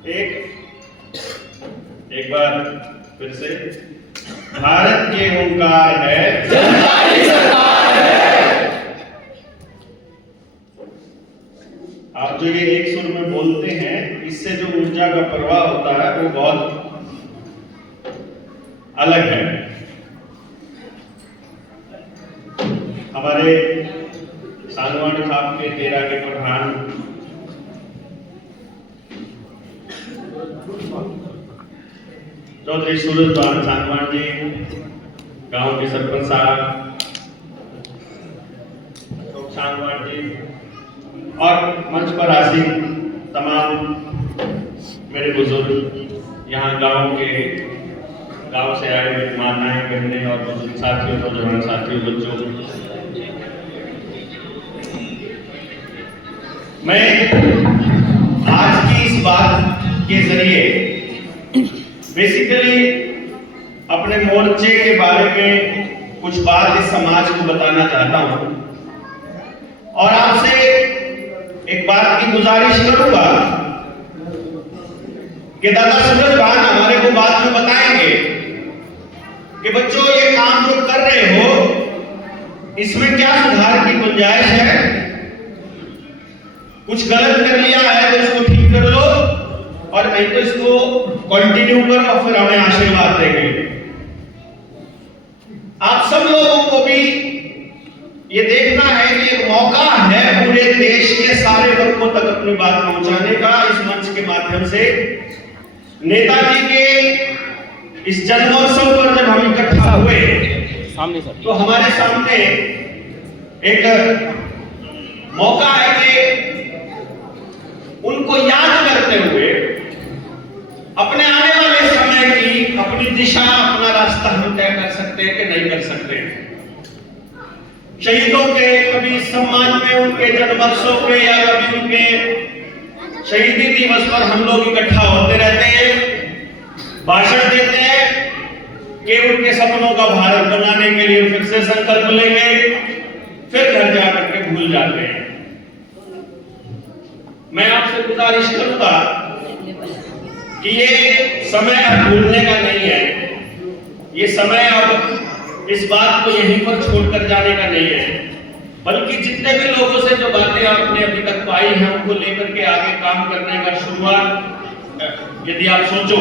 एक बार फिर से, भारत के ओंकार है, जनता की सरकार है। आप जो ये एक सुर में बोलते हैं, इससे जो ऊर्जा का प्रवाह होता है वो बहुत अलग है। हमारे सांगवान साहब के तेरा के प्रधान चौधरी सूरज भान सांगवान जी, गांव के सरपंच साहब सांगवान जी और मंच पर आसीन तमाम मेरे बुजुर्ग, यहाँ गांव से आए हुए माताएं, बहनें और बुजुर्ग साथियों, नौजवान साथियों, बच्चों, मैं आज की इस बात के जरिए बेसिकली अपने मोर्चे के बारे में कुछ बात इस समाज को बताना चाहता हूं और आपसे एक बात की गुजारिश करूंगा कि दादा सूरज भान हमारे को बाद में बताएंगे कि बच्चों ये काम जो कर रहे हो इसमें क्या सुधार की गुंजाइश है, कुछ गलत कर लिया है तो इसको ठीक कर लो और नहीं तो इसको कंटिन्यू करो और फिर हमें आशीर्वाद देंगे। आप सब लोगों को भी ये देखना है कि एक मौका है पूरे देश के सारे वर्गों तक अपनी बात पहुंचाने का। इस मंच के माध्यम से नेताजी के इस जन्मोत्सव पर जब हम इकट्ठा हुए तो हमारे सामने एक मौका है कि उनको याद करते हुए अपने आने वाले समय की अपनी दिशा, अपना रास्ता हम तय कर सकते हैं कि नहीं कर सकते। शहीदों के कभी सम्मान में, उनके जन्मोत्सव पे या कभी उनके शहीदी दिवस पर हम लोग इकट्ठा होते रहते हैं, भाषण देते हैं कि उनके सपनों का भारत बनाने के लिए फिर से संकल्प लेंगे, फिर घर जाकर के भूल जाते हैं। मैं आपसे गुजारिश करूंगा कि ये समय अब भूलने का नहीं है, ये समय अब इस बात को यहीं पर छोड़कर जाने का नहीं है, बल्कि जितने भी लोगों से जो बातें आपने अभी तक पाई हैं उनको लेकर के आगे काम करने का शुरुआत यदि आप सोचो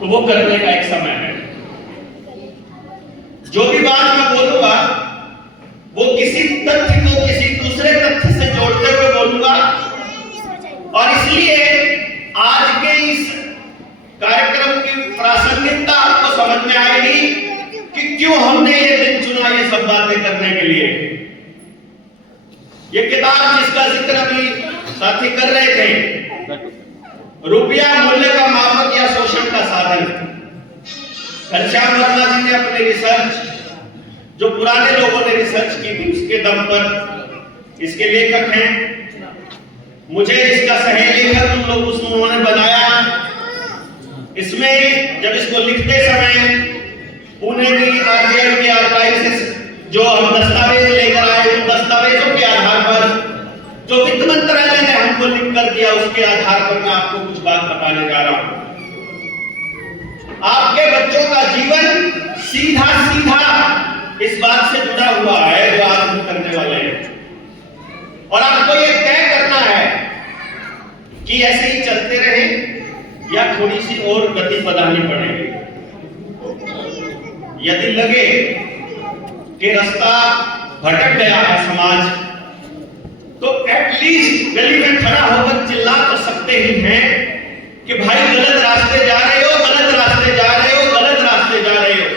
तो वो करने का एक समय है। जो भी बात मैं बोलूंगा वो किसी तथ्य को किसी दूसरे तथ्य से जोड़ते हुए बोलूंगा और इसलिए आज के इस कार्यक्रम की प्रासंगिकता आपको समझ में आएगी कि क्यों हमने ये दिन चुना ये सब बातें करने के लिए। ये किताब जिसका जिक्र अभी साथी कर रहे थे, रुपया मूल्य का मापक या शोषण का साधन, घनश्याम वर्मा जी ने अपने रिसर्च, जो पुराने लोगों ने रिसर्च की थी उसके दम पर इसके लेखक हैं। मुझे इसका सह लेखक उन लोग उन्होंने बनाया। इसमें जब इसको लिखते समय पुणे की आरबीआई के आर्काइव से जो हम दस्तावेज लेकर आए, उन दस्तावेजों के आधार पर जो वित्त मंत्रालय ने हमको लिख कर दिया उसके आधार पर मैं आपको कुछ बात बताने जा रहा हूं। आपके बच्चों का जीवन सीधा सीधा इस बात से जुड़ा हुआ है जो आज हम करने वाले हैं और आपको ये तय करना है कि ऐसे ही चलते रहे या थोड़ी सी और गति बढ़ानी पड़ेगी। यदि लगे कि रास्ता भटक गया है समाज, तो एटलीस्ट गली में खड़ा होकर चिल्ला तो सकते ही हैं कि भाई गलत रास्ते जा रहे हो, गलत रास्ते जा रहे हो, गलत रास्ते जा रहे हो।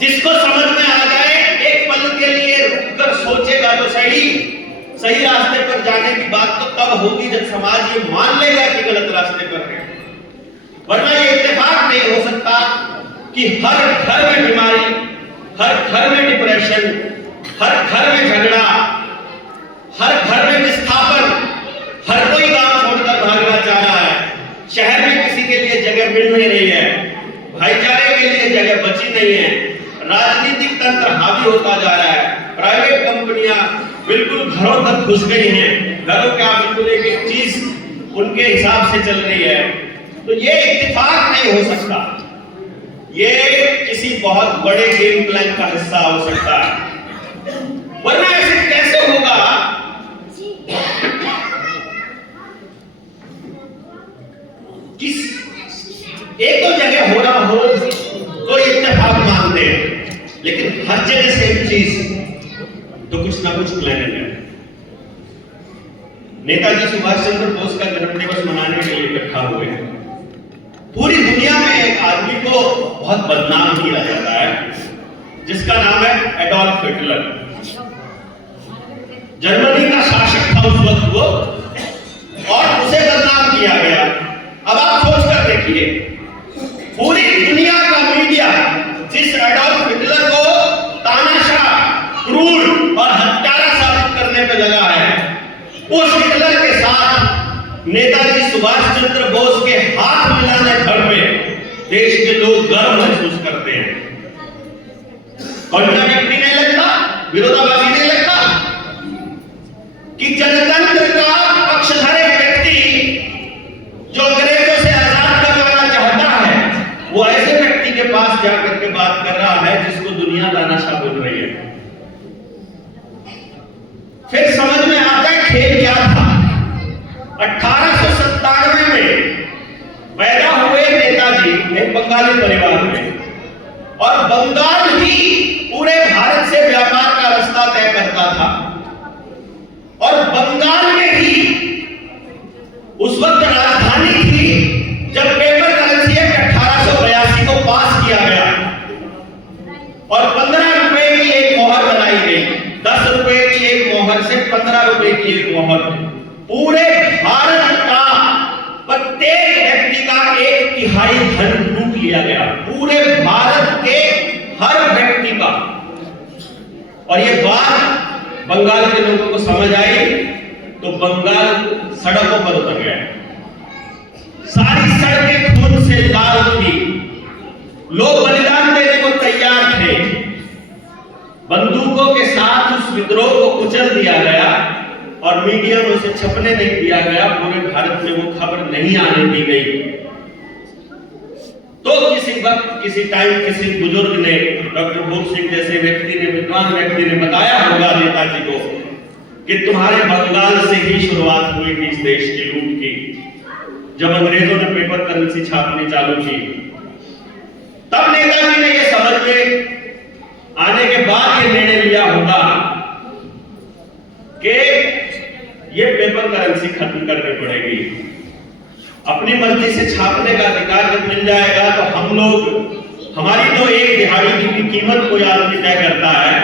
जिसको समझ में आ जाए एक पल के लिए रुककर सोचेगा तो सही रास्ते पर जाने की बात तो तब होगी जब समाज ये मान लेगा कि गलत रास्ते पर है। वरना ये इत्तेफाक नहीं हो सकता कि हर घर में बीमारी, हर घर में डिप्रेशन, हर घर में झगड़ा, हर घर में विस्थापन, हर कोई गांव छोड़कर भागना चाह रहा है। शहर में किसी के लिए जगह मिल नहीं रही है, भाईचारे के लिए जगह बची नहीं है, राजनीतिक तंत्र हावी होता जा रहा है, प्राइवेट कंपनियां बिल्कुल घरों तक घुस गई हैं, घरों के बिल्कुल एक एक चीज उनके हिसाब से चल रही है। तो ये इत्तेफाक नहीं हो सकता, ये किसी बहुत बड़े गेम प्लान का हिस्सा हो सकता है, वरना ऐसे कैसे होगा कि एक दो जगह हो रहा हो तो इत्तेफाक मानते हैं, लेकिन हर जगह सेम चीज तो कुछ ना कुछ प्लानिंग है। नेताजी सुभाष चंद्र बोस का जन्म दिवस मनाने के लिए इकट्ठा हुए हैं। पूरी दुनिया में एक आदमी को बहुत बदनाम किया जाता है जिसका नाम है एडोल्फ हिटलर। जर्मनी का शासक था उस वक्त वो, और उसे बदनाम किया गया। अब आप सोच कर देखिए, पूरी दुनिया का मीडिया जिस एडोल्फ हिटलर को तानाशाह, क्रूर और हत्यारा साबित करने पे लगा है, उस हिटलर के साथ नेताजी सुभाष चंद्र बोस के हाथ मिलाने भर में देश के लोग गर्व महसूस करते हैं। कॉन्ट्राडिक्टरी नहीं लगता, विरोधाभासी नहीं लगता कि जनतंत्र का पक्षधर व्यक्ति जो अंग्रेजों से आजाद करवाना चाहता है, वो ऐसे व्यक्ति के पास जाकर के बात कर रहा है जिसको दुनिया तानाशाह बोल रही है। फिर समझ में आता है खेल क्या था। 1897 में पैदा हुए नेताजी एक बंगाली परिवार में, और बंगाल ही पूरे भारत से व्यापार का रास्ता तय करता था, और बंगाल में ही उस वक्त राजधानी थी जब पेपर करेंसी एक्ट 1882 को पास किया गया, और 15 रुपए की एक मोहर बनाई गई। 10 रुपए की एक मोहर से 15 रुपए की एक मोहर, पूरे भारत का प्रत्येक व्यक्ति का 1/3 धन लूट लिया गया, पूरे भारत के हर व्यक्ति का। और ये बात बंगाल के लोगों को समझ आई तो बंगाल सड़कों पर उतर गया। सारी सड़कें खून से लाल थी, लोग बलिदान देने को तैयार थे। बंदूकों के साथ उस विद्रोह को कुचल दिया गया और मीडिया में उसे छपने नहीं दिया गया, पूरे भारत में वो खबर नहीं आने दी गई। तो किसी वक्त किसी टाइम किसी बुजुर्ग ने, डॉक्टर भोग सिंह जैसे व्यक्ति ने, विद्वान व्यक्ति ने बताया होगा नेताजी को कि तुम्हारे बंगाल से ही शुरुआत हुई थी इस देश की लूट की, जब अंग्रेजों ने पेपर करेंसी छापनी चालू की। तब नेताजी ने यह समझ में आने के बाद ये निर्णय लिया होगा कि ये पेपर करेंसी खत्म करनी पड़ेगी। अपनी मर्जी से छापने का अधिकार जब मिल जाएगा तो हम लोग, हमारी तो एक दिहाड़ी की कीमत कोई आदमी तय करता है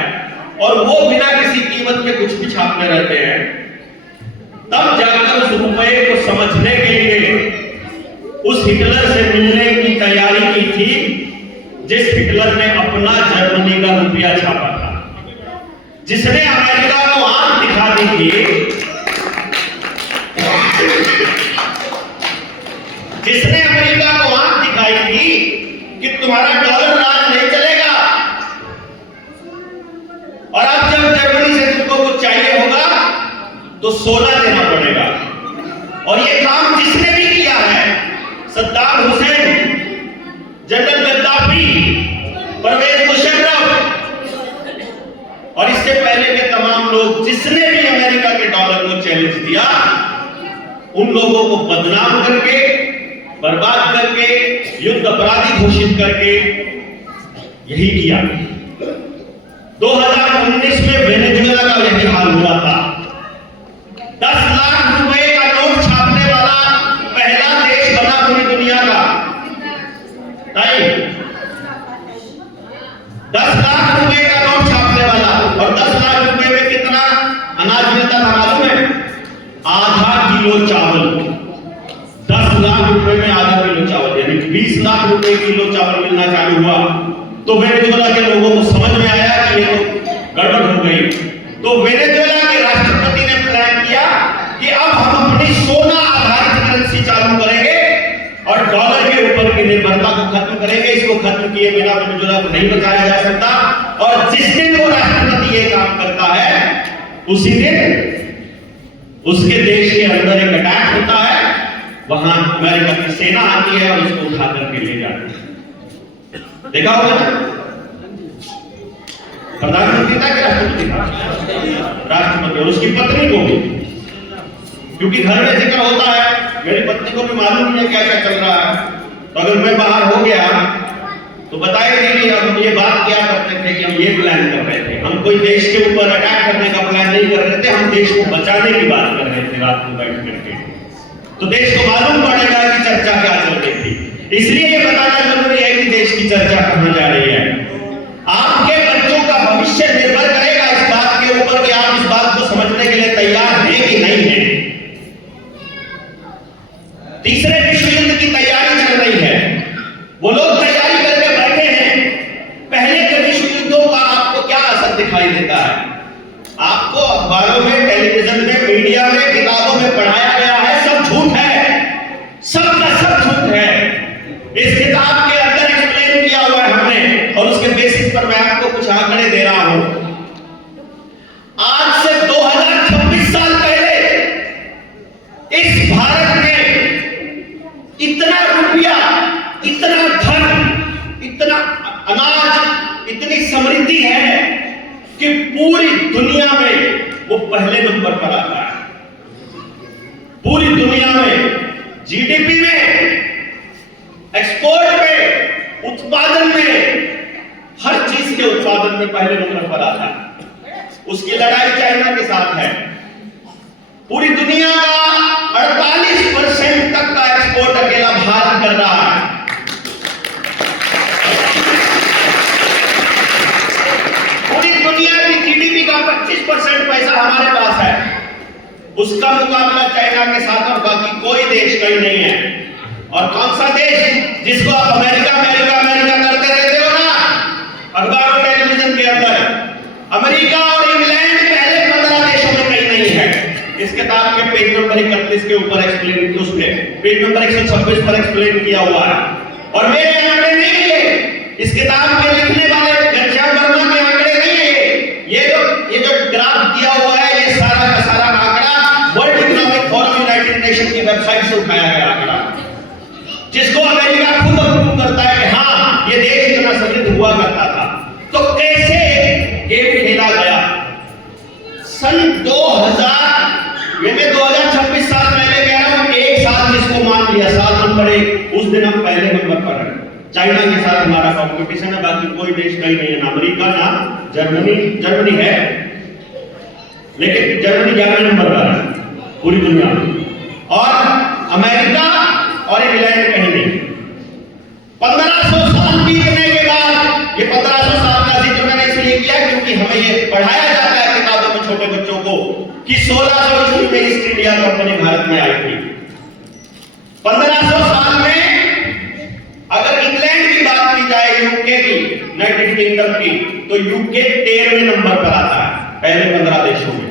और वो बिना किसी कीमत के कुछ भी छापते रहते हैं। तब जाकर उस रुपए को समझने के लिए उस हिटलर से मिलने की तैयारी की थी जिस हिटलर ने अपना जर्मनी का रुपया छापा था, जिसने अमेरिका को आंख दिखा दी थी, जिसने अमेरिका को आंख दिखाई थी कि तुम्हारा डॉलर राज नहीं चलेगा। और अब जब जर्मनी से तुमको कुछ चाहिए होगा तो 16 देना पड़ेगा। और ये काम जिसने भी किया है, सद्दाम हुसैन, जनरल गद्दाफी, परवेज मुशर्रफ और इससे पहले के तमाम लोग, जिसने भी अमेरिका के डॉलर को चैलेंज दिया, उन लोगों को बदनाम करके, बर्बाद करके, युद्ध अपराधी घोषित करके यही किया। 2019 में वेनेजुएला का यही हाल हुआ था। 10 लाख रुपए का नोट छापने वाला पहला देश बना पूरी दुनिया का। 10 लाख रुपए का नोट छापने वाला, और 10 लाख रुपए में कितना अनाज मिलता था मालूम है? आधा किलो चावल। 10 लाख रुपए में आधा किलो चावल, यानी 20 लाख रुपए किलो चावल मिलना चालू हुआ तो वेनेजुएला के लोगों को समझ में आया कि ये तो गड़बड़ हो गई। तो वेनेजुएला के राष्ट्रपति ने प्लान किया कि अब हम अपनी सोना आधारित करेंसी चालू करेंगे और डॉलर के ऊपर की निर्भरता को खत्म करेंगे। इसको खत्म किए बिना वेनेजुएला को नहीं बचाया जा सकता। और जिस दिन वो राष्ट्रपति ये काम करता है, उसी दिन उसके देश के अंदर एक अटैक होता है वहां अमेरिका की सेना आती है और उसको उठा करके ले जाती है। देखा होगा ना, प्रधानमंत्री था कि राष्ट्रपति था? राष्ट्रपति, और उसकी पत्नी को भी, क्योंकि घर में जिक्र होता है मेरी पत्नी को भी मालूम नहीं है क्या क्या चल रहा है, तो अगर मैं बाहर हो गया तो बताएंगे कि हम ये बात क्या करते थे कि हम ये प्लान कर रहे थे, हम कोई देश के ऊपर अटैक करने का प्लान नहीं कर रहे थे, हम देश को बचाने की बात कर रहे थे रात को बैठ करके। तो देश को मालूम पड़ेगा कि चर्चा क्या चल रही थी। इसलिए ये बताना जरूरी है कि देश की चर्चा कहां जा रही है। आपके बच्चों का भविष्य निर्भर करेगा इस बात के ऊपर कि आप इस बात को समझने के लिए तैयार हैं कि नहीं है। तीसरे विश्व युद्ध की तैयारी चल रही है, वो लोग तैयारी करके बैठे हैं। पहले के विश्व युद्धों का आपको क्या असर दिखाई देता है? आपको अखबारों में, टेलीविजन में, मीडिया में, किताबों में पढ़ाया गया है, सब झूठ है, सबका सब झूठ है। इस किताब के अंदर एक्सप्लेन किया हुआ है हमने, और उसके बेसिस पर मैं आपको कुछ आंकड़े दे रहा हूं। आज से 2026 साल पहले इस भारत में इतना रुपया, इतना धन, इतना अनाज, इतनी समृद्धि है कि पूरी दुनिया में वो पहले नंबर पर आता है। पूरी दुनिया में जीडीपी में, एक्सपोर्ट में, उत्पादन में, हर चीज के उत्पादन में पहले नंबर पर आता है। उसकी लड़ाई चाइना के साथ है। पूरी दुनिया का 48% तक का एक्सपोर्ट अकेला भारत कर रहा है। पूरी दुनिया की जीडीपी का 25% पैसा हमारे पास है। उसका मुकाबला चाइना के साथ और बाकी कोई देश कहीं नहीं है। और कौन सा देश जिसको आप अमेरिका अमेरिका अमेरिका करते रहते हो ना, अखबार और टेलीविजन के अंदर, अमेरिका और इंग्लैंड पहले 15 देशों में कहीं नहीं है। इस किताब के पेज नंबर 31 के ऊपर एक्सप्लेन, उसमें पेज नंबर 126 पर एक्सप्लेन किया हुआ है। और मेरे आंकड़े नहीं है, इस किताब के लिखने वाले घनश्याम वर्मा के आंकड़े नहीं है। ये जो ग्राफ दिया हुआ है, ये सारा का सारा आंकड़ा world economic forum, United nation की वेबसाइट से उठाया गया आंकड़ा, जिसको अमेरिका खुद अप्रूव करता है कि हाँ ये देश इतना समृद्ध हुआ करता था। तो कैसे गेम खेला गया? सन 2000, मैं 2026 साल पहले कह रहा हूं, एक साल जिसको मान लिया साल नंबर 1, उस दिन हम पहले नंबर पर हैं। चाइना के साथ हमारा कंपटीशन है, बाकी कोई देश कहीं नहीं है, ना अमेरिका ना जर्मनी है, लेकिन जर्मनी 11वें नंबर पर है पूरी दुनिया में, और अमेरिका और इंग्लैंड कहीं नहीं। 1500 साल बीतने के बाद, ये 1500 साल का जिक्र मैंने इसलिए किया क्योंकि हमें ये पढ़ाया जाता है किताबों में छोटे बच्चों को कि 1600 ईस्वी में ईस्ट इंडिया कंपनी भारत में आई थी। 1500 साल में अगर इंग्लैंड की बात की जाए, यूके की, यूनाइटेड किंगडम की, तो यूके 13वें नंबर पर आता है पहले 15 देशों में।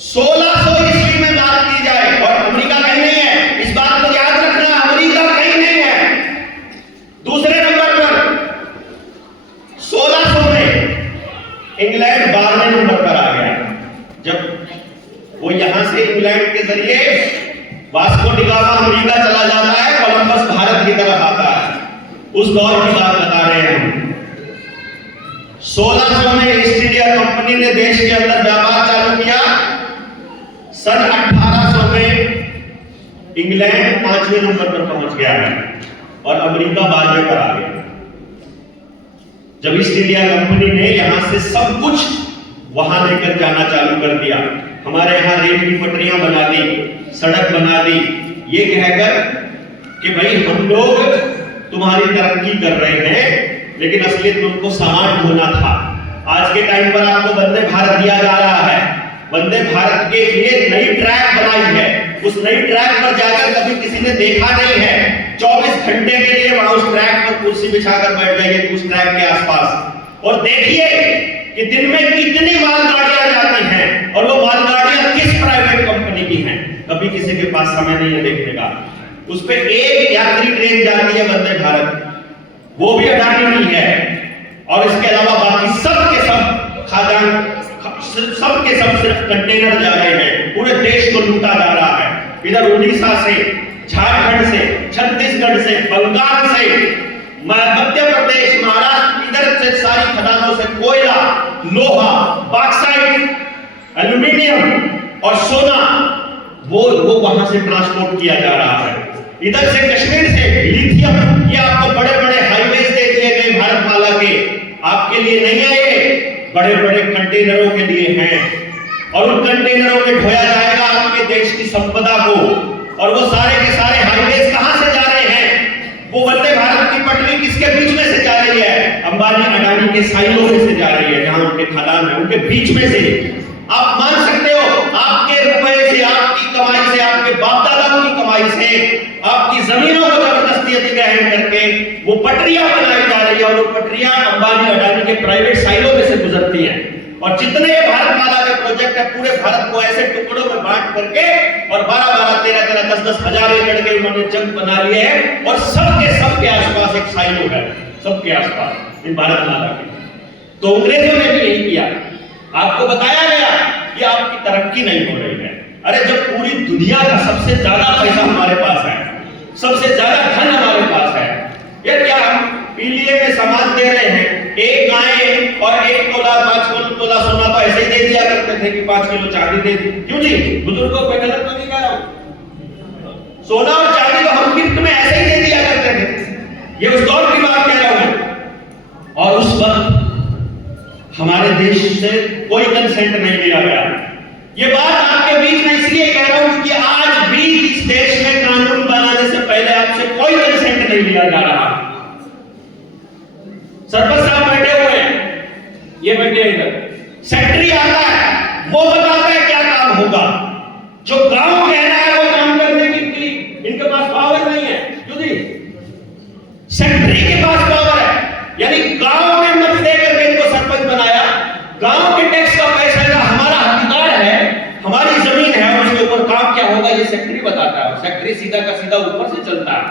1600 ईस्वी में बात की जाए और अमेरिका कहीं नहीं है, इस बात को याद रखना, अमेरिका कहीं नहीं है। दूसरे नंबर पर 1600 में इंग्लैंड 12वें नंबर पर आ गया, जब वो यहां से इंग्लैंड के जरिए वास्को डी गामा अमेरिका चला जाता है, कोलंबस भारत की तरफ आता है। उस दौर की बात बता रहे हैं हम। 1600 में ईस्ट इंडिया कंपनी ने देश के अंदर व्यापार चालू किया। सन 1800 में इंग्लैंड 5वें नंबर पर पहुंच गया है और अमेरिका 12वें पर आ गया। जब ईस्ट इंडिया कंपनी ने यहां से सब कुछ वहां लेकर जाना चालू कर दिया, हमारे यहां रेल की पटरियां बना दी, सड़क बना दी, ये कहकर कि भाई हम लोग तुम्हारी तरक्की कर रहे हैं, लेकिन असलियत में उनको सामान ढोना था। आज के टाइम पर आपको वंदे भारत दिया जा रहा है। वंदे भारत के लिए नई ट्रैक बनाई है, उस नई ट्रैक पर जाकर कभी किसी ने देखा नहीं है। 24 घंटे के लिए वहां उस ट्रैक पर कुर्सी बिछाकर बैठ जाइए उस ट्रैक के आसपास और देखिए कि दिन में कितनी मालगाड़ियां जाती हैं और वो मालगाड़ियां किस प्राइवेट कंपनी की हैं। कभी किसी के पास समय नहीं है देखने का। उस पे एक यात्री ट्रेन जाती है वंदे भारत, वो भी अडानी की है, और इसके अलावा बाकी सब के सब खाद्यान्न, सब के सब सिर्फ कंटेनर जा रहे हैं। पूरे देश को लूटा जा रहा है। इधर उड़ीसा से, झारखंड से, छत्तीसगढ़ से, बंगाल से, मध्य प्रदेश, महाराष्ट्र, इधर से सारी खदानों से कोयला, लोहा, बॉक्साइट, एल्यूमिनियम और सोना वो वहां से ट्रांसपोर्ट किया जा रहा है। इधर से कश्मीर से लिथियम, ये आपको बड़े बड़े हाईवेज दे दिए गए भारतमाला के, आपके लिए नहीं है, ये बड़े बड़े कंटेनरों के लिए हैं और उन कंटेनरों में ढोया जाएगा आपके देश की संपदा को। और वो सारे के सारे हाईवेज कहां से जा रहे हैं? वो वंदे भारत की पटरी किसके बीच में से जा रही है? अंबानी अडानी के साइलों में से जा रही है, जहां उनके खदान है उनके बीच में से। आप मान सकते हो, आपके रुपए से, आपकी कमाई से, आपके बाप दादाओं की कमाई से, आपकी जमीनों को जबरदस्ती अधिग्रहण करके वो पटरियां बनाई जा रही है और वो पटरियां अंबानी अडानी के प्राइवेट साइलों में से गुजरती हैं। और जितने भारतमाला के प्रोजेक्ट है, पूरे भारत को ऐसे टुकड़ों में बांट करके और 12-12, 13-13, 10-10 हजार एकड़ के उन्होंने जंग बना लिए हैं और सबके आसपास एक साइलो है, सबके आसपास इन भारतमाला के। तो अंग्रेजों ने भी यही किया। आपको बताया गया कि आपकी तरक्की नहीं हो रही है। अरे जब पूरी दुनिया का सबसे ज्यादा पैसा हमारे पास है, सबसे ज्यादा धन हमारे पास है, ये क्या हम पीलिए में समाज दे रहे हैं? एक गाय और 1 तोला 5 तोला सोना तो ऐसे ही दे दिया करते थे कि 5 किलो चांदी दे दी। क्यों जी? बुजुर्गों को गलत तो नहीं कह रहा हूं। सोना और चांदी तो हम गिफ्ट में ऐसे ही दे दिया करते थे। ये उस दौर की बात कह रहा हूं। और उस वक्त हमारे देश से कोई कंसेंट नहीं लिया गया। ये बात आपके बीच में इसलिए कह रहा हूं कि आज भी इस देश में कानून बनाने से पहले आपसे कोई कंसेंट नहीं लिया जा रहा। सरपंच साहब बैठे हुए हैं, ये बैठे इधर, सेक्रेटरी आता है, वो बताता है क्या काम होगा। जो गांव कह रहा है वो काम करने की इनके पास पावर नहीं है। क्यों जी? सेक्रेटरी के पास पावर है, यानी गांव में मत देकर के इनको सरपंच बनाया। गांव के टैक्स का पैसा का हमारा हकदार है, हमारी जमीन है, और उसके ऊपर काम क्या होगा ये सेक्रेटरी बताता है। सेक्रेटरी सीधा का सीधा ऊपर से चलता है।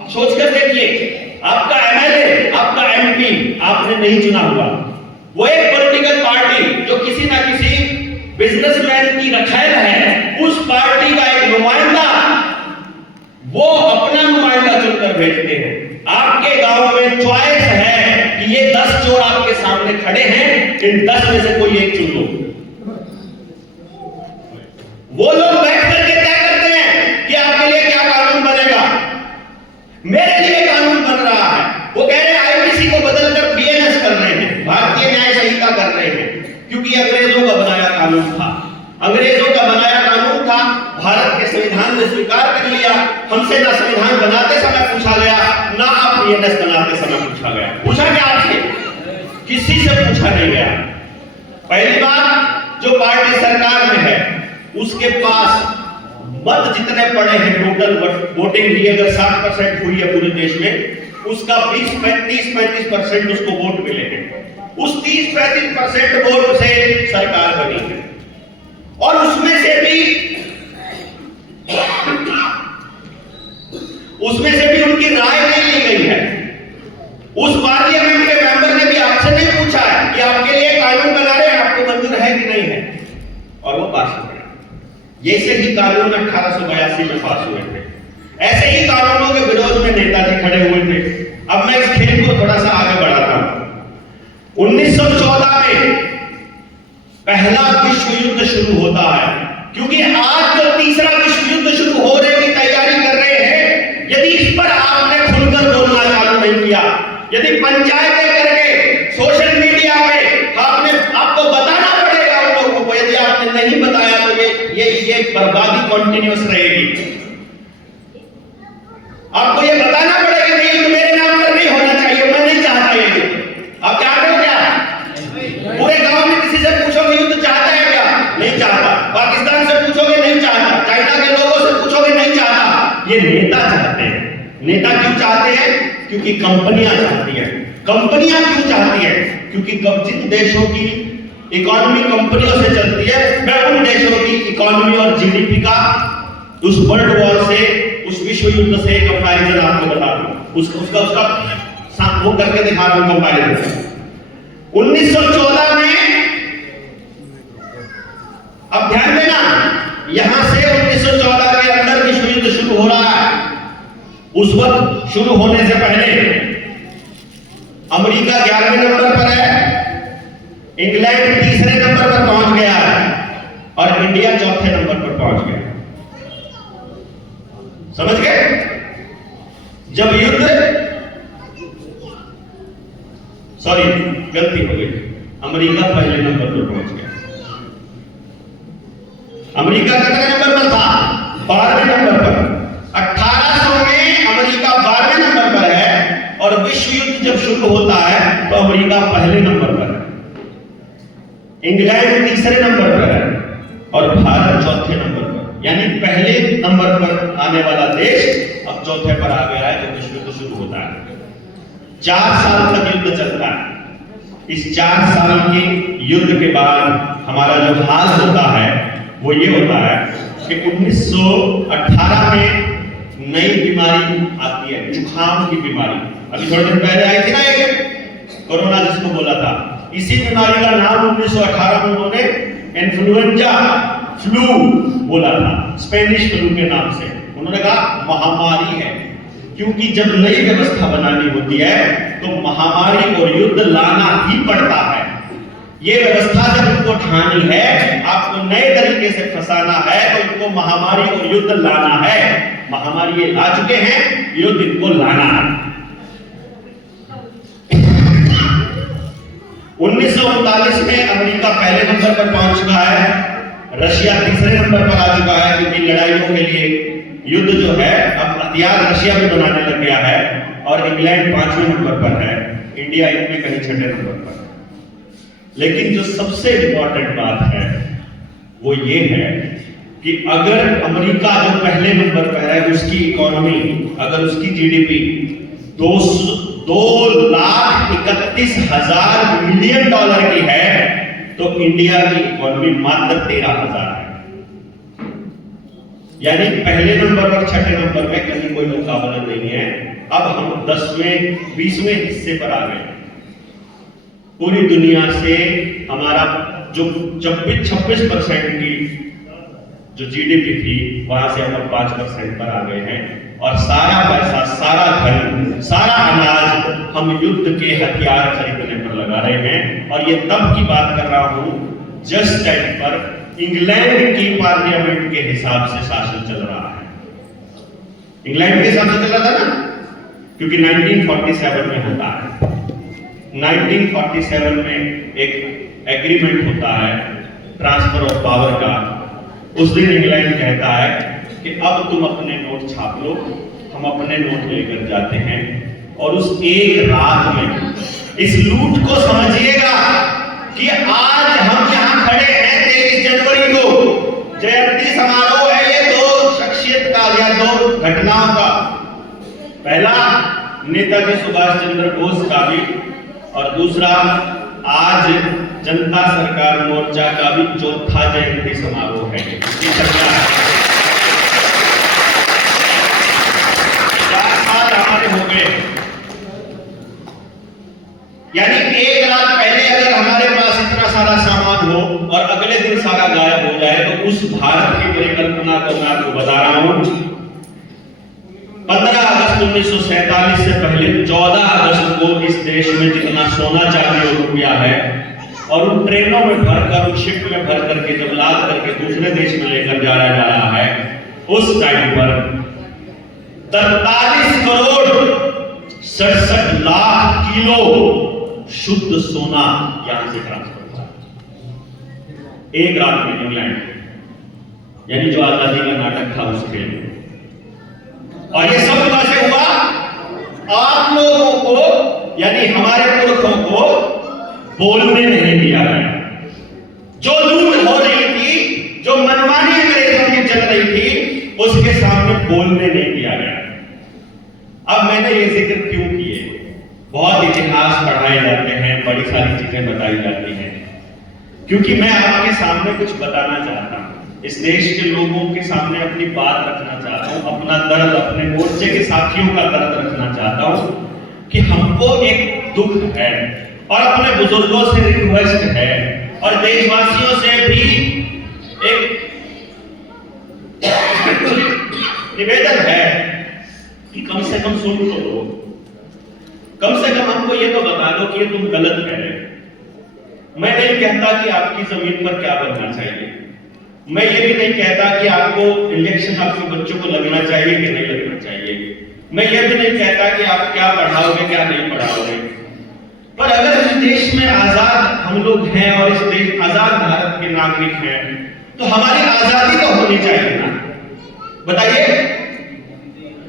अब सोच कर देखिए, आपका एमएलए, आपका एमपी आपने नहीं चुना हुआ, वो एक पॉलिटिकल पार्टी जो किसी ना किसी बिजनेसमैन की रखैल है, उस पार्टी का एक नुमाइंदा, वो अपना नुमाइंदा चुनकर भेजते हैं। आपके गांव में चॉइस है कि ये 10 चोर आपके सामने खड़े हैं, इन 10 में से कोई एक चुन लो। वो लोग बैठ करके तय करते हैं कि आपके लिए क्या कानून बनेगा। मेरे लिए कानून बन रहा है, वो कह रहे हैं आईपीसी को बदलकर बीएनएस कर रहे हैं, भारतीय न्याय संहिता कर रहे हैं, क्योंकि अंग्रेजों का बनाया कानून था। अंग्रेजों का बनाया कानून था, भारत के संविधान ने स्वीकार कर लिया। हमसे ना संविधान बनाते समय पूछा गया, ना आप बीएनएस बनाते समय पूछा गया। पूछा गया आपसे? किसी से पूछा नहीं गया। पहली बात, जो पार्टी सरकार में है उसके पास मत जितने पड़े हैं, टोटल वोटिंग भी अगर 60% हुई है पूरे देश में, उसका 30-35% उसको वोट मिले हैं। उस 30-35% वोट से सरकार बनी है और उसमें से भी उनकी राय नहीं ली गई है। उस पार्लियामेंट के मेंबर ने भी आपसे नहीं पूछा है कि आपके लिए कानून बना रहे हैं, आपको मंजूर है कि नहीं है, और वो पास हो गया। जैसे ही कानून 1882 में पास हुए थे, ऐसे ही कानूनों के विरोध में नेताजी खड़े हुए थे। अब मैं इस खेल को थोड़ा सा आगे बढ़ाता हूं। 1914 में पहला विश्व युद्ध शुरू होता है, क्योंकि आज जो तीसरा विश्व युद्ध शुरू होने की तैयारी कर रहे हैं, यदि इस पर आपने खुलकर बोलना चालू नहीं किया, यदि पंचायतें करके सोशल मीडिया में आपको बताना पड़ेगा उन लोगों को, यदि आपने नहीं बताया तो ये बर्बादी कंटिन्यूअस रहेगी। आपको ये बताना पड़ेगा कि ये मेरे नाम पर नहीं होना चाहिए, मैं नहीं चाहता ये। आप क्या करो? क्या पूरे गांव में किसी से पूछोगे युद्ध चाहता है क्या? नहीं चाहता। पाकिस्तान से पूछोगे नहीं चाहता। चाइना के लोगों से पूछोगे नहीं चाहता। ये नेता चाहते हैं। नेता क्यों चाहते हैं? क्योंकि कंपनियां चाहती हैं। कंपनियां क्यों चाहती हैं? क्योंकि जिन देशों की इकोनॉमी कंपनियों से चलती है, मैं उन देशों की इकोनॉमी और जीडीपी का उस वर्ल्ड वॉर से, उस विश्व युद्ध से कंपैरिजन आपको बता दूं। उसका वो करके दिखा रहा हूं कंपैरिजन। 1914 में, अब ध्यान देना, यहां से उस वक्त शुरू होने से पहले अमेरिका 11वें नंबर पर है, इंग्लैंड तीसरे नंबर पर पहुंच गया है और इंडिया चौथे नंबर पर पहुंच गया। समझ गए? जब युद्ध, सॉरी गलती हो गई, अमेरिका पहले नंबर पर पहुंच गया। अमेरिका कितने नंबर पर था? 12वें नंबर पर। 1800 में अमेरिका 12वें नंबर पर है और विश्व युद्ध जब शुरू होता है तो अमेरिका पहले नंबर पर है, इंग्लैंड तीसरे नंबर पर है और भारत चौथे नंबर पर। यानी पहले नंबर पर आने वाला देश अब चौथे पर आ गया है जब विश्व युद्ध शुरू होता है। 4 साल तक युद्ध चलता है। इस 4 साल के युद्ध के बाद हमारा जो हाल होता है वो ये होता है कि 1918 में नई बीमारी आती है, जुकाम की बीमारी। अभी थोड़े दिन पहले आई थी ना एक कोरोना जिसको बोला था, इसी बीमारी का नाम 1918 में उन्होंने इन्फ्लुएंजा फ्लू बोला था, स्पेनिश फ्लू के नाम से। उन्होंने कहा महामारी है, क्योंकि जब नई व्यवस्था बनानी होती है तो महामारी और युद्ध लाना ही पड़ता है। ये व्यवस्था जब इनको ठानी है, आपको नए तरीके से फंसाना है तो इनको महामारी और युद्ध लाना है। महामारी ये ला चुके हैं, युद्ध इनको लाना है। 1939 में अमेरिका पहले नंबर पर पहुंच चुका है, रशिया तीसरे नंबर पर आ चुका है, क्योंकि लड़ाइयों के लिए युद्ध जो है अब हथियार रशिया में बनाने लग गया है, और इंग्लैंड 5वें नंबर पर है, इंडिया इनमें कहीं 6ठे नंबर पर। लेकिन जो सबसे इंपॉर्टेंट बात है वो ये है कि अगर अमेरिका जो पहले नंबर पर है, उसकी इकोनॉमी, अगर उसकी जीडीपी 2,31,000 मिलियन डॉलर की है तो इंडिया की इकोनॉमी मात्र 13,000 है। यानी पहले नंबर और 6ठे नंबर में कहीं कोई मुकाबला नहीं है। अब हम 10वें 20वें हिस्से पर आ गए। पूरी दुनिया से हमारा जो 26% की जो जीडीपी थी वहां से हम 5% पर आ गए हैं, और सारा पैसा, सारा धन, सारा अनाज हम युद्ध के हथियार खरीदने पर लगा रहे हैं। और ये तब की बात कर रहा हूं जस्ट टाइम पर इंग्लैंड की पार्लियामेंट के हिसाब से शासन चल रहा है। इंग्लैंड के हिसाब से चल रहा था ना, क्योंकि 1947 में होता है। 1947 में एक एग्रीमेंट होता है ट्रांसफर ऑफ पावर का। उस दिन इंग्लैंड कहता है कि अब तुम अपने नोट छाप लो, हम अपने नोट लेकर जाते हैं। और उस एक रात में इस लूट को समझिएगा कि आज हम यहां खड़े हैं 23 जनवरी को, जयंती समारोह है ये दो शख्सियत का या दो घटनाओं का। पहला नेताजी सुभाष चंद्र बोस का भी, और दूसरा आज जनता सरकार मोर्चा का भी चौथा जयंती समारोह है। 4 साल हमारे हो गए। यानी एक रात पहले अगर हमारे पास इतना सारा सामान हो और अगले दिन सारा गायब हो जाए तो उस भारत की परिकल्पना को मैं आपको बता रहा हूं। 15 अगस्त 1947 से पहले 14 अगस्त को इस देश में जितना सोना चांदी और रुपया है, और उन ट्रेनों में भरकर, उन शिप में भर करके जब लाद करके दूसरे देश में लेकर जा रहा है, उस टाइम पर 43 करोड़ 67 लाख किलो शुद्ध सोना यहां से ट्रांसफर हुआ एक रात में इंग्लैंड, यानी जो आजादी का नाटक था उसके। और ये सब कैसे हुआ? आप लोगों को, यानी हमारे पुरखों को बोलने नहीं दिया गया। जो लूट हो रही थी, जो मनमानी अंग्रेजों की चल रही थी, उसके सामने बोलने नहीं दिया गया। अब मैंने ये जिक्र क्यों किए? बहुत इतिहास पढ़ाए जाते हैं, बड़ी सारी चीजें बताई जाती हैं, क्योंकि मैं आपके सामने कुछ बताना चाहता हूं। इस देश के लोगों के सामने अपनी बात रखना चाहता हूं, अपना दर्द, अपने मोर्चे के साथियों का दर्द रखना चाहता हूं कि हमको एक दुख है और अपने बुजुर्गों से रिक्वेस्ट है और देशवासियों से भी एक निवेदन है कि कम से कम सुन तो लो, कम से कम हमको ये तो बता दो कि ये तुम गलत कह रहे हो। मैं नहीं कहता कि आपकी जमीन पर क्या बनना चाहिए, मैं ये भी नहीं कहता कि आपको इंजेक्शन आपके बच्चों को लगना चाहिए कि नहीं लगना चाहिए, मैं ये भी नहीं कहता कि आप क्या पढ़ाओगे क्या नहीं पढ़ाओगे। पर अगर इस देश में आजाद हम लोग हैं और इस देश आजाद भारत के नागरिक हैं, तो हमारी आजादी तो होनी चाहिए ना। बताइए,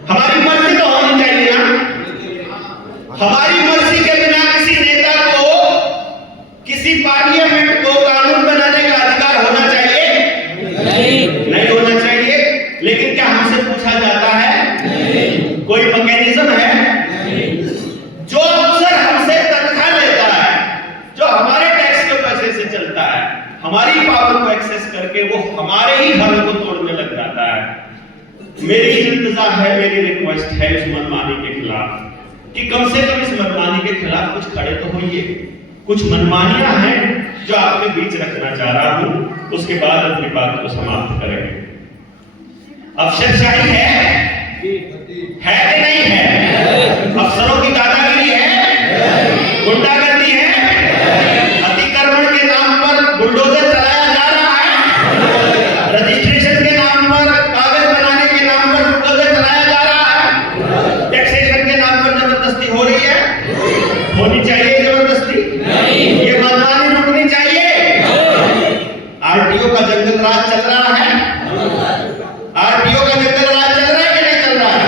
हमारी मर्जी तो होनी चाहिए ना। हमारी मर्जी के बिना किसी नेता को, किसी पार्लियामेंट को कानून बनाने का अधिकार होना चाहिए? नहीं होना चाहिए। लेकिन क्या हमसे पूछा जाता है? कोई मैकेनिज्म है? जो अफसर हमसे तनख्वाह लेता है, जो हमारे टैक्स के पैसे से चलता है, हमारी पावर को एक्सेस करके वो हमारे ही घरों को तोड़ने लग जाता है। मेरी इंतजार है, मेरी रिक्वेस्ट है इस मनमानी के खिलाफ कि कम से कम इस मनमानी के खिलाफ कुछ खड़े तो होइए। कुछ मनमानियां हैं जो आपके बीच रखना चाह रहा हूं, उसके बाद अपनी बात को समाप्त करेंगे। अफसरशाही है कि नहीं है? अफसरों की दादागिरी है, गुंडागर्दी है, अतिक्रमण के नाम पर बुलडोजर चलाया जा रहा है, रजिस्ट्रेशन के नाम पर, कागज बनाने के नाम पर बुलडोजर चलाया जा रहा है, टैक्सेशन के नाम पर जबरदस्ती हो रही है। होनी चाहिए जबरदस्ती? ये मनमानी रुकनी चाहिए। आरटीओ का जंगल राज चल रहा है, आरटीओ का जंगल राज चल रहा है कि नहीं चल रहा है?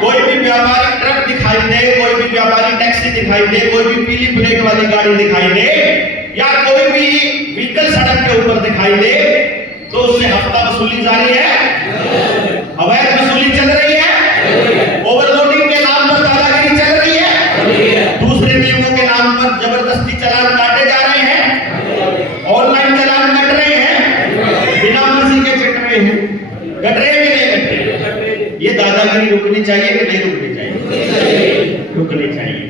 कोई भी व्यापारी ट्रक दिखाई दे, कोई भी व्यापारी टैक्सी दिखाई दे, कोई भी पीली प्लेट वाली गाड़ी दिखाई दे, या कोई भी व्हीकल सड़क के ऊपर दिखाई दे, तो उससे हफ्ता वसूली जारी है, अवैध वसूली चल रही है, ओवरलोडिंग के नाम पर दादागिरी चल रही है, दूसरे नियमों के नाम पर जबरदस्ती चालान काटे जा रहे हैं, ऑनलाइन चालान कट रहे हैं, बिना मर्जी के कट रहे हैं, कट रहे हैं कि नहीं कट रहे? ये दादागिरी रुकनी चाहिए कि नहीं रुकनी चाहिए? रुकनी चाहिए।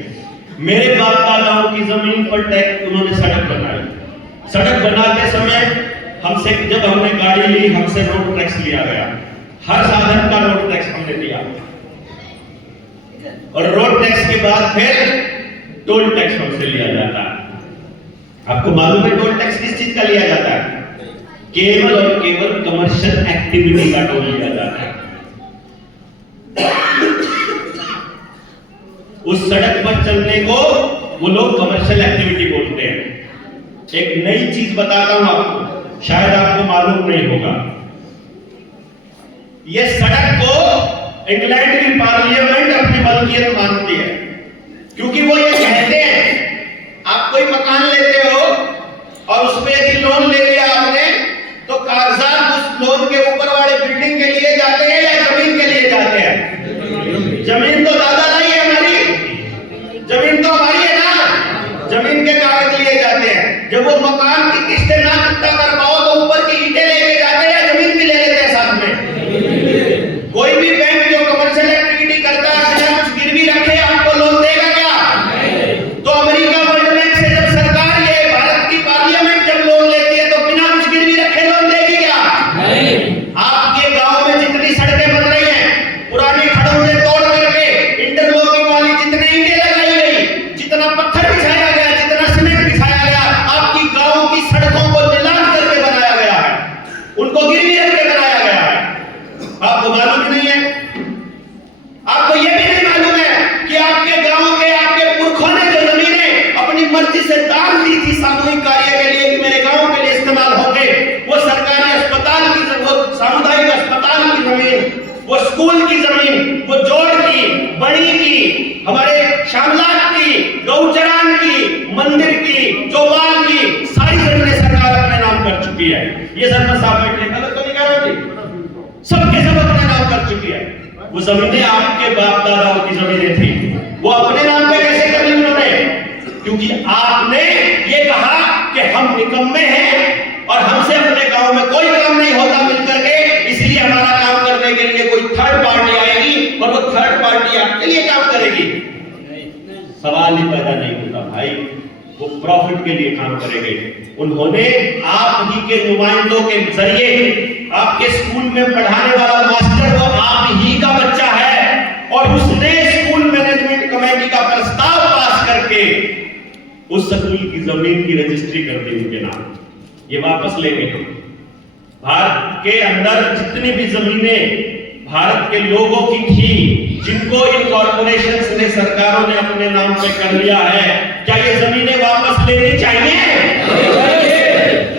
मेरे बाप दादाओं की जमीन पर टैक्स, उन्होंने सड़क बनाई। सड़क बनाते समय हमसे, जब हमने गाड़ी ली, हमसे रोड टैक्स लिया गया, हर साधन का रोड टैक्स हमने दिया, और रोड टैक्स के बाद फिर टोल टैक्स हमसे लिया जाता है। आपको मालूम है टोल टैक्स किस चीज का लिया जाता है? केवल और केवल कमर्शियल एक्टिविटी का टोल लिया जाता है। उस सड़क पर चलने को वो लोग कमर्शियल एक्टिविटी बोलते हैं। एक नई चीज बताता हूं आपको, शायद आपको मालूम नहीं होगा। ये सड़क को इंग्लैंड की पार्लियामेंट अपनी मलकियत मानती है, क्योंकि वो ये कहते हैं, आप कोई मकान लेते हो और उस पे यदि लोन ले लिया आपने, तो कागजात उस लोन के ऊपर वाले बिल्डिंग के लिए जाते हैं या जमीन के लिए जाते हैं? जमीन तो दादा नहीं है हमारी, जमीन तो हमारी है ना, जमीन के कागज लिए जाते हैं। जब वो मकान की किस्तें ना चुकता कर पाओ तो ऊपर की ईंटें लेके जाते हैं या जमीन भी ले लेते हैं साथ में। कोई भी बैंक जो कमर्शियल एक्टिविटी करता है बिना कुछ गिरवी रखे आपको लोन देगा क्या? तो अमेरिका वर्ल्ड बैंक से जब सरकार, ये भारत की पार्लियामेंट जब लोन लेती है तो बिना कुछ गिरवी रखे लोन देगी क्या? आपके गांव में जितनी सड़कें बन रही हैं, पुरानी खड़ों से तोड़ करके इंटरलॉकिंग वाली जितने ईंटें लगाई गई, जितना पत्थर बिछाया गया, जितना सीमेंट बिछाया गया, आपकी गांव की सड़कों को नीलाम करके बनाया गया है, उनको गिरवी रख के बनाया गया है। आपको मालूम ही नहीं है? आपको यह भी नहीं मालूम है कि आपके गांव के, आपके पुरखों ने जो जमीनें अपनी मर्जी से दान दी थी सामूहिक कार्य के लिए कि मेरे गांव के लिए इस्तेमाल होंगे, वो सरकारी अस्पताल की, वो सामुदायिक अस्पताल की जमीन, वो स्कूल की जमीन, वो जोड़ की, बड़ी की, हमारे शामलाट की, गौचरान की, मंदिर की, चौपाल की, सारी जमीनें सरकार अपने नाम कर चुकी है। ये सरपंच साहब बैठे, गलत तो नहीं कह रहे थे, सबके सब अपने नाम कर चुकी है। वो जमीनें आपके बाप दादाओं की जमीनें थी, वो अपने नाम पे कैसे कर ली उन्होंने? क्योंकि आपने ये कहा कि हम निकम्मे हैं और हमसे अपने गांव में कोई काम नहीं होता मिलकर के, इसलिए हमारा काम करने के लिए कोई थर्ड पार्टी आएगी और वो थर्ड पार्टी आपके लिए काम करेगी। सवाल ही पैदा नहीं होता भाई, वो प्रॉफिट के लिए काम करेंगे। उन्होंने आप ही के नुमाइंदों के जरिए, आपके स्कूल में पढ़ाने वाला मास्टर वो आप ही का बच्चा है, और और उसने स्कूल मैनेजमेंट कमेटी का प्रस्ताव पास करके उस स्कूल की जमीन की रजिस्ट्री कर दी उनके नाम। ये वापस लेंगे हम। भारत के अंदर जितनी भी जमीनें भारत के लोगों की थी, जिनको इन कॉर्पोरेशंस ने, सरकारों ने अपने नाम पे कर लिया है, क्या ये जमीनें वापस लेनी चाहिए?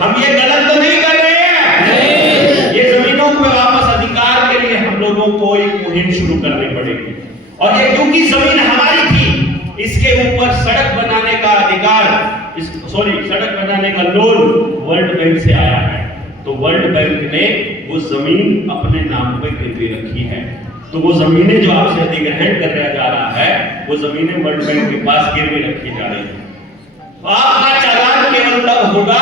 हम ये गलत तो नहीं कर रहे हैं। ये जमीनों को वापस अधिकार के लिए हम लोगों को एक मुहिम शुरू करनी पड़ेगी। और ये क्योंकि जमीन हमारी थी, इसके ऊपर सड़क बनाने का अधिकार, सड़क बनाने का लोन वर्ल्ड बैंक से आया है। तो वर्ल्ड बैंक ने वो जमीन अपने नाम पे गिरवी रखी है। तो वो जमीनें जो आपसे अधिग्रहण कर दिया जा रहा है, वो जमीनें वर्ल्ड बैंक के पास गिरवी रखी जा रही है। तो आपका चालान केवल तब होगा,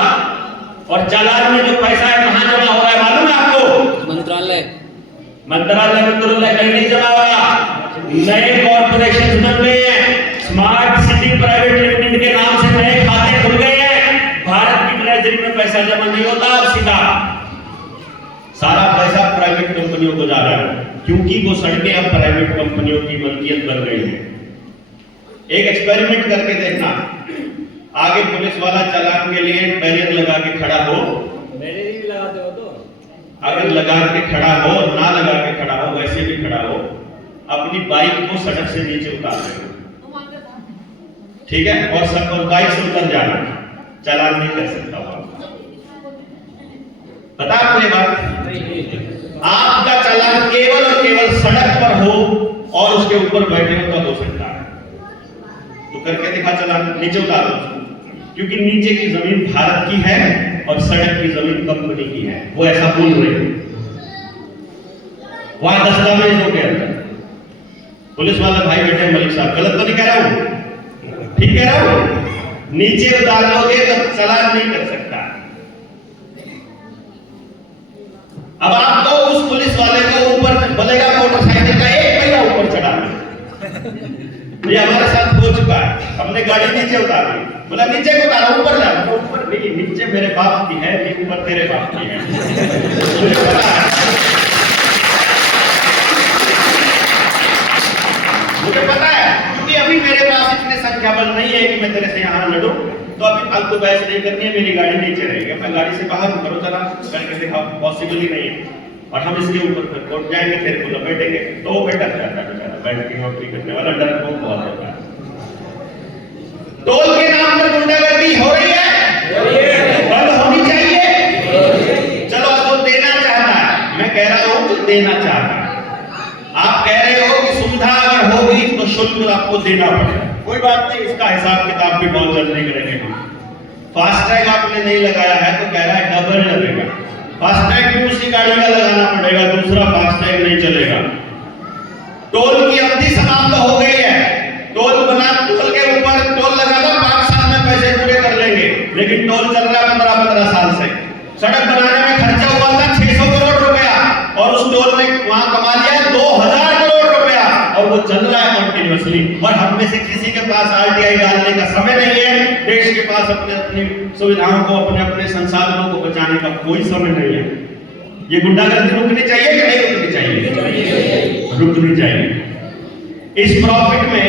और चालान में जो पैसा है कहां जमा हो रहा है मालूम है आपको? मंत्रालय कहीं नहीं जमा हो रहा। नए कॉर्पोरेशन बन गए हैं, स्मार्ट सिटी प्राइवेट लिमिटेड के नाम से नए खाते खुल गए हैं। भारत की ट्रेजरी में पैसा जमा नहीं होता, अब सीधा सारा पैसा प्राइवेट कंपनियों को जा रहा है, क्योंकि वो सड़कें अब प्राइवेट कंपनियों की मलकियत बन गई है। एक एक्सपेरिमेंट करके देखना, आगे पुलिस वाला चालान के लिए बैरियर लगा के खड़ा हो, बैरियर लगाते हो तो अगर लगा के खड़ा हो, ना लगा के खड़ा हो, वैसे भी खड़ा हो, अपनी बाइक को सड़क से नीचे उतार देना, ठीक है? और सब बाइक से उतर जाना, चालान नहीं कर सकता हो। पता आपको ये बात? आपका चालान केवल और केवल सड़क पर हो और उसके ऊपर बैठे हो तो हो सकता है। तो करके दिखा चालान, नीचे उतार दो, क्योंकि नीचे की जमीन भारत की है और सड़क की जमीन कंपनी की है। वो ऐसा बोल रहे हैं, वहां दस्तावेज हो गया। पुलिस वाला भाई बैठे, मलिक साहब गलत तो नहीं कह रहा हूं, ठीक कह रहा हूं? नीचे उतार लोगे तो चालान नहीं कर सकता। अब आपको उस पुलिस वाले को ऊपर बोलेगा मोटरसाइकिल का एक पहिया ऊपर चढ़ा, ये हमारे साथ हो चुका है। हमने गाड़ी नीचे उतार दी, बोला नीचे को उतारो, ऊपर जा। ऊपर नहीं, नीचे मेरे बाप की है, ऊपर तेरे बाप की है। मुझे पता है, मुझे पता है, क्योंकि अभी मेरे पास इतने संख्या बल नहीं है कि मैं तेरे से यहाँ लड़ूं। तो अभी फालतू बहस नहीं करनी है, मेरी गाड़ी नीचे रहेगी, मैं गाड़ी से बाहर करो चला करके दिखाओ, पॉसिबल ही नहीं है। और हम इसके ऊपर फिर कोर्ट जाएंगे, तेरे को लपेटेंगे, तो वो बेटा जाता है बेचारा, बैठ के नौकरी करने वाला डर को बहुत होता है। टोल के नाम पर गुंडागर्दी हो रही है, बंद होनी चाहिए। चलो अब वो देना चाहता है, मैं कह रहा हूं कि देना चाहता है। आप कह रहे हो कि सुविधा अगर होगी तो शुल्क आपको देना पड़ेगा, कोई बात नहीं, इसका हिसाब किताब भी बहुत जल्दी करेंगे हम। फास्टैग आपने नहीं लगाया है तो कह रहा है डबल लगेगा। फास्टैग भी उसी गाड़ी का लगाना पड़ेगा, दूसरा फास्टैग नहीं चलेगा। टोल की अवधि समाप्त हो गई है, टोल के ऊपर टोल लगा दो, 5 साल में पैसे पूरे कर लेंगे, लेकिन टोल चल रहा है 15 साल से। सड़क बनाने में खर्चा हुआ था 600 करोड़ रुपया और उस टोल ने वहां कमा लिया 2000 करोड़ रुपया, और वो चल रहा है कंटिन्यूअसली। और हम में से किसी के पास आरटीआई डालने का समय नहीं है, देश के पास अपनी सुविधाओं को, अपने संसाधनों को बचाने का कोई समय नहीं है। ये गुंडागर्दी रुकनी चाहिए कि नहीं रुकनी चाहिए? रुकनी चाहिए। इस प्रॉफिट में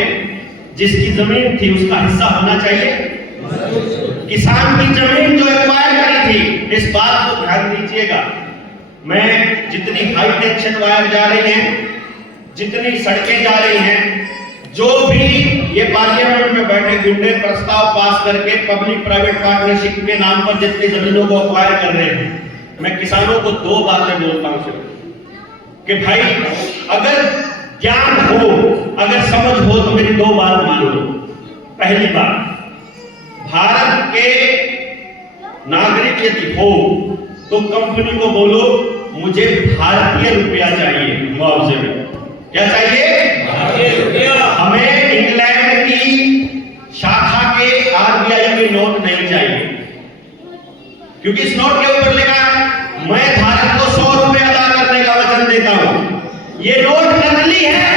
जिसकी जमीन थी उसका हिस्सा होना चाहिए। किसान की जमीन जो एक्वायर करी थी, इस बात को ध्यान दीजिएगा। मैं जितनी हाई टेंशन वायर जा रही हैं, जितनी सड़कें जा रही हैं, जो भी ये पार्लियामेंट में बैठे गुंडे प्रस्ताव पास करके पब्लिक प्राइवेट पार्टनरशिप के नाम पर जितनी जमीनों को एक्वायर कर रहे हैं, मैं किसानों को 2 बातें बोलता हूं सिर्फ कि भाई अगर ज्ञान हो, अगर समझ हो तो मेरी 2 बात मान लो। पहली बात, भारत के नागरिक यदि हो तो कंपनी को बोलो मुझे भारतीय रुपया चाहिए मुआवजे में। क्या चाहिए? भारतीय रुपया। हमें इंग्लैंड की शाखा के आरबीआई के नोट नहीं चाहिए, क्योंकि इस नोट के ऊपर लिखा है मैं भारत को 100 रुपए अदा करने का वचन देता हूं। ये नोट नकली है,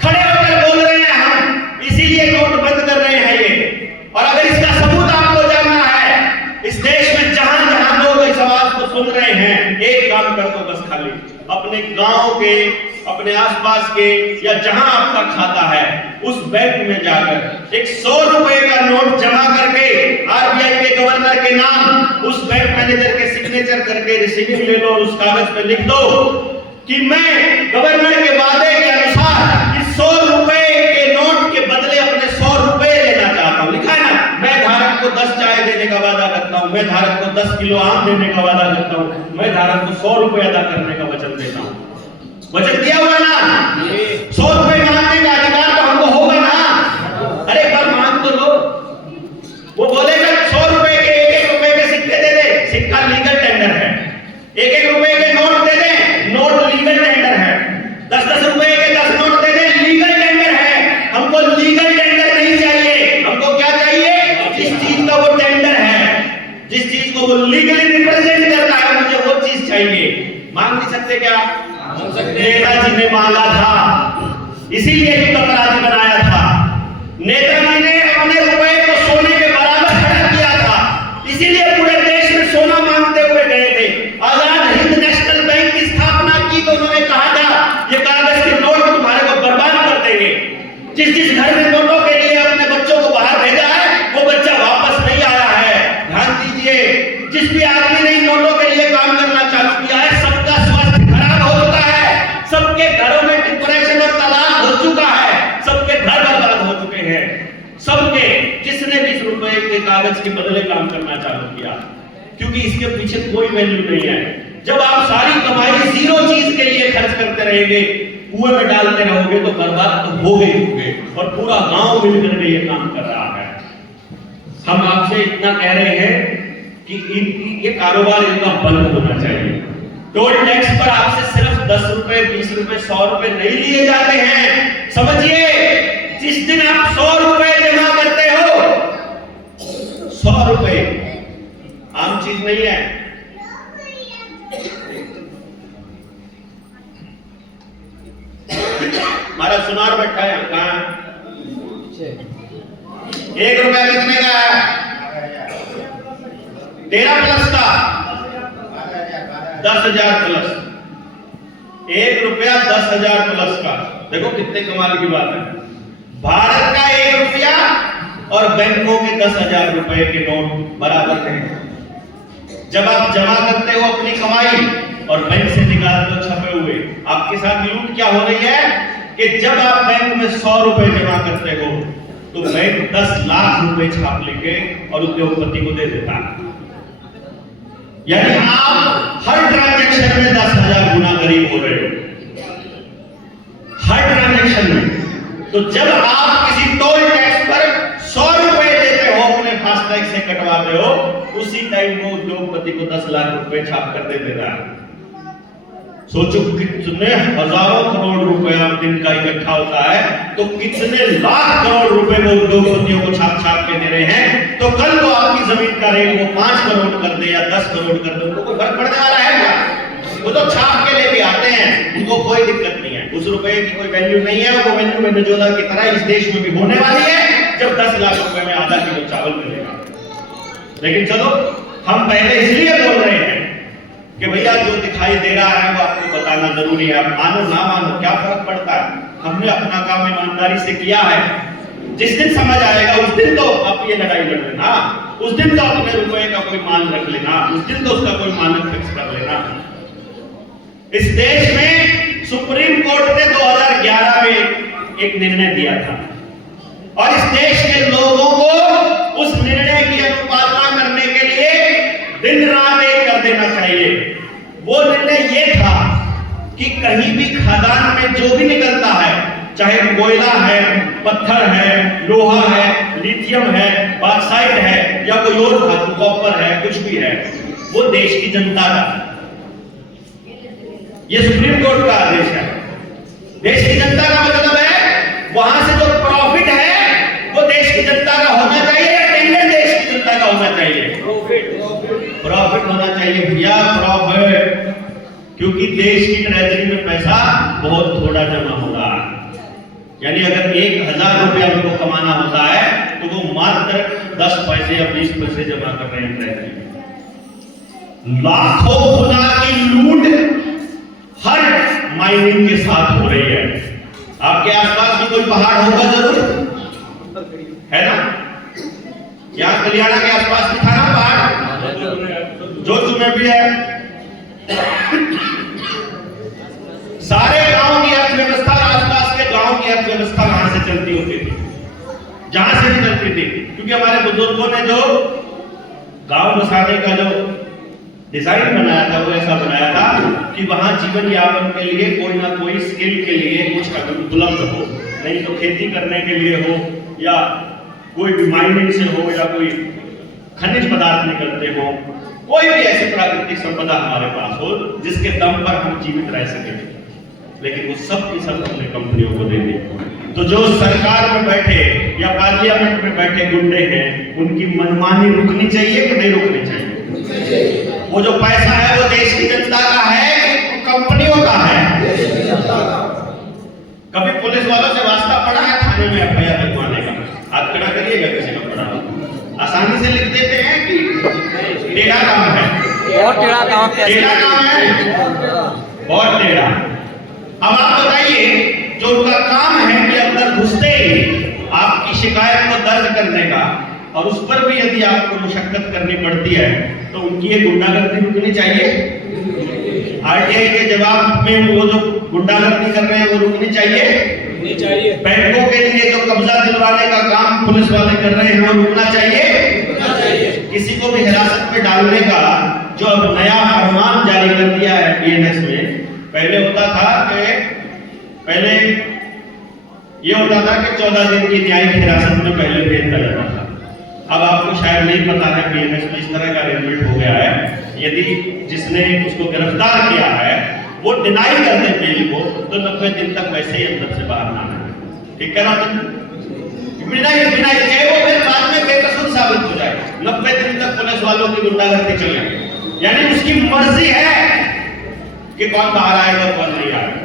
खड़े होकर बोल रहे हैं हम, इसीलिए नोट बंद कर रहे हैं ये। और अगर इसका सबूत आपको जानना है, इस देश में जहां जहां लोग इस आवाज को सुन रहे हैं, एक काम कर दो बस, खाली अपने अपने गांव के, अपने आसपास के या जहां आपका खाता है उस बैंक में जाकर एक 100 रुपए का नोट जमा करके आरबीआई के गवर्नर के नाम उस बैंक मैनेजर के सिग्नेचर करके रिसीविंग ले लो और उस कागज पे लिख दो कि मैं गवर्नर के वादे के अनुसार इस 100 रुपए के नोट के बदले अपने 100 रुपए लेना चाहता हूं। लिखा है ना, मैं धारक को 10 चाय देने का वादा करता हूं, मैं धारक को 10 किलो आम देने का वादा करता हूं, मैं धारक को 100 रुपए अदा करने का वचन देता हूं। वचन दिया हुआ ना, 100 रुपए मांगने का अधिकार तो हमको होगा ना। अरे पर मांग तो लो। वो बोलेगा 100 रुपए के 1-1 रुपए के सिक्के दे दे, सिक्का लीगल टेंडर है। 1-1 रुपए के नोट दे दे, नोट लीगल टेंडर है। 10-10 रुपए के 10 नोट दे दे, लीगल टेंडर है। हमको लीगल टेंडर नहीं चाहिए, हमको क्या चाहिए? जिस चीज का वो टेंडर है, जिस चीज को वो लीगली रिप्रेजेंट करता है, मुझे वो चीज चाहिए। मांग नहीं सकते क्या? नेताजी ने मांगा था, इसीलिए युद्ध अपराधी बनाया था। नेताजी ने अपने रुपए को सोने के बराबर खड़ा किया था, इसीलिए पूरे देश में सोना मांगते हुए गए थे। आजाद हिंद नेशनल बैंक की स्थापना की तो उन्होंने कहा था ये कागज के नोट तुम्हारे को बर्बाद कर देंगे। जिस घर में नोटों के लिए अपने बच्चों को बाहर भेजा है वो बच्चा वापस नहीं आया है। ध्यान दीजिए, जिस भी आदमी ने नोटों के लिए काम करना चालू किया है सबका स्वास्थ्य खराब हो चुका है, सबके घरों में डिप्रेशन और तलाक हो चुका है, सबके घर बर्बाद हो चुके हैं। सबके जिसने भी रुपए के कागज के बदले काम करना चालू किया, क्योंकि इसके पीछे कोई वैल्यू नहीं है। जब आप सारी कमाई जीरो चीज के लिए खर्च करते रहेंगे, कुएं में डालते रहोगे तो बर्बाद तो हो गए और पूरा गांव मिलकर के ये काम कर रहा है। हम आपसे इतना कह रहे हैं कि ये कारोबार इनका बंद होना चाहिए। टोल टैक्स पर आपसे सिर्फ 10 रुपए, 20 रुपए, 100 रुपए नहीं लिए जाते हैं। समझिए, जिस दिन आप 100 रुपए जमा करते हो, 100 रुपए आम चीज नहीं है। हमारा सुनार बैठा है कहां? 1 रुपया कितने का है? 13 प्लस का 10,000 प्लस। 1 रुपया 10,000 प्लस का। देखो कितने कमाल की बात है। भारत का 1 रुपया और बैंकों के 10,000 रुपए के नोट बराबर हैं। जब आप जमा करते हो अपनी कमाई और बैंक से निकालते हो छपे हुए, आपके साथ लूट क्या हो रही है कि जब आप बैंक में 100 रुपए जमा करते हो तो बैंक 10 लाख रुपए छाप लेके और उद्योगपति को दे देता है। यानी आप हर ट्रांजैक्शन में 10,000 गुना गरीब हो रहे हो, हर ट्रांजैक्शन में। तो जब आप किसी टोल टैक्स पर 100 रुपए देते हो, अपने फास्टैग से कटवाते हो, उसी टाइम वो उद्योगपति को 10 लाख रुपए छाप कर दे देता है। सोचो कितने हजारों करोड़ रुपया दिन का इकट्ठा होता है, तो कितने लाख करोड़ रुपए वो उद्योगपतियों को छाप छाप के दे रहे हैं। तो कल को आपकी जमीन का रेट वो 5 करोड़ कर दे या 10 करोड़ कर दे, उनको कोई फर्क पड़ने वाला है क्या? वो तो छाप के लिए भी आते हैं, उनको कोई दिक्कत नहीं है। उस रुपए की कोई वैल्यू नहीं है। वो वैल्यू वेनेजुएला की तरह इस देश में भी होने वाली है जब 10 लाख रुपए में आधा किलो चावल मिलेगा। लेकिन चलो, हम पहले इसलिए बोल रहे हैं कि भैया जो दिखाई दे रहा है वो आपको बताना जरूरी है। आप मानो ना मानो क्या फर्क पड़ता है, हमने अपना काम ईमानदारी से किया है। जिस दिन समझ आएगा उस दिन तो आप ये लड़ाई लड़ लेना, उस दिन तो अपने रुपए का कोई मान रख लेना, उस दिन तो उसका कोई मानक फिक्स कर लेना। इस देश में सुप्रीम कोर्ट ने 2011 में एक निर्णय दिया था और इस देश के लोगों को उस निर्णय की अनुपालना करने के लिए दिन रात एक कर देना चाहिए। वो निर्णय ये था कि कहीं भी खदान में जो भी निकलता है, चाहे कोयला है, पत्थर है, लोहा है, लिथियम है, बॉक्साइट है या कोई और धातु, कॉपर है, कुछ भी है, वो देश की जनता का। ये सुप्रीम कोर्ट का आदेश है। देश की जनता का मतलब है वहां से जो प्रॉफिट है वो देश की जनता का होना चाहिए या टेंडर देश की जनता का होना चाहिए? प्रॉफिट होना चाहिए भैया, प्रॉफिट। क्योंकि देश की ट्रेजरी में पैसा बहुत थोड़ा जमा हो रहा है। यानी अगर 1,000 रुपया उनको कमाना होता है तो वो मात्र 10 पैसे या 20 पैसे जमा कर रहे हैं ट्रेजरी में। लाखों गुना की लूट हर माइनिंग के साथ हो रही है। आपके आसपास भी कोई पहाड़ होगा जरूर, है ना? यहाँ कल्याणा के आसपास भी था ना पहाड़, जोधपुर में भी है। सारे गांव की अर्थव्यवस्था, आसपास के गांव की अर्थव्यवस्था वहां से चलती होती थी, जहां से भी चलती थी, क्योंकि हमारे बुजुर्गों ने जो गांव बसाने का जो डिजाइन बनाया था वो ऐसा बनाया था कि वहां जीवन यापन के लिए कोई ना कोई स्किल के लिए कुछ उपलब्ध हो, नहीं तो खेती करने के लिए हो या कोई भी माइनिंग से हो या कोई खनिज पदार्थ निकलते हो, कोई भी ऐसी प्राकृतिक संपदा हमारे पास हो जिसके दम पर हम जीवित रह सकें। लेकिन वो सब की सब हमने कंपनियों को दे दी। तो जो सरकार में बैठे या पार्लियामेंट में बैठे गुंडे हैं, उनकी मनमानी रुकनी चाहिए कि नहीं रुकनी चाहिए? वो जो पैसा है वो देश की जनता का है कि कंपनियों का है? कभी पुलिस वालों से वास्ता पड़ा है थाने में एफआईआर लिखवाने का? आप खड़ा करिएगा किसी का पड़ा हो, आसानी से लिख देते हैं कि टेढ़ा काम है, बहुत टेढ़ा काम है, टेढ़ा काम है, बहुत टेढ़ा। अब आप बताइए, जो उनका काम है कि अंदर घुसते ही आपकी शिकायत को दर्ज करने का, और उस पर भी यदि आपको मुशक्कत करनी पड़ती है, तो उनकी ये गुंडागर्दी रुकनी चाहिए। आरटीआई के जवाब में वो जो गुंडागर्दी कर रहे हैं वो रुकनी चाहिए। बैंकों के लिए जो कब्जा दिलवाने का काम पुलिस वाले कर रहे हैं वो रुकना चाहिए। किसी को भी हिरासत में डालने का जो अब नया फरमान जारी कर दिया है बीएनएस में, पहले होता था कि 14 दिन की न्यायिक हिरासत में पहले भेज दिया जाता था। अब आपको शायद नहीं पता है, बीएनएस में इस तरह का अरेंजमेंट हो गया है, यदि जिसने उसको गिरफ्तार किया है वो डिनाई कर दे बेल को, तो 90 दिन तक वैसे ही अंदर से बाहर ना आए। ठीक है ना? बिनाई चाहे वो फिर बाद में बेकसूर साबित हो जाए, 90 दिन तक पुलिस वालों की गुंडागर्दी चले। यानी उसकी मर्जी है कि कौन बाहर आएगा कौन नहीं आएगा।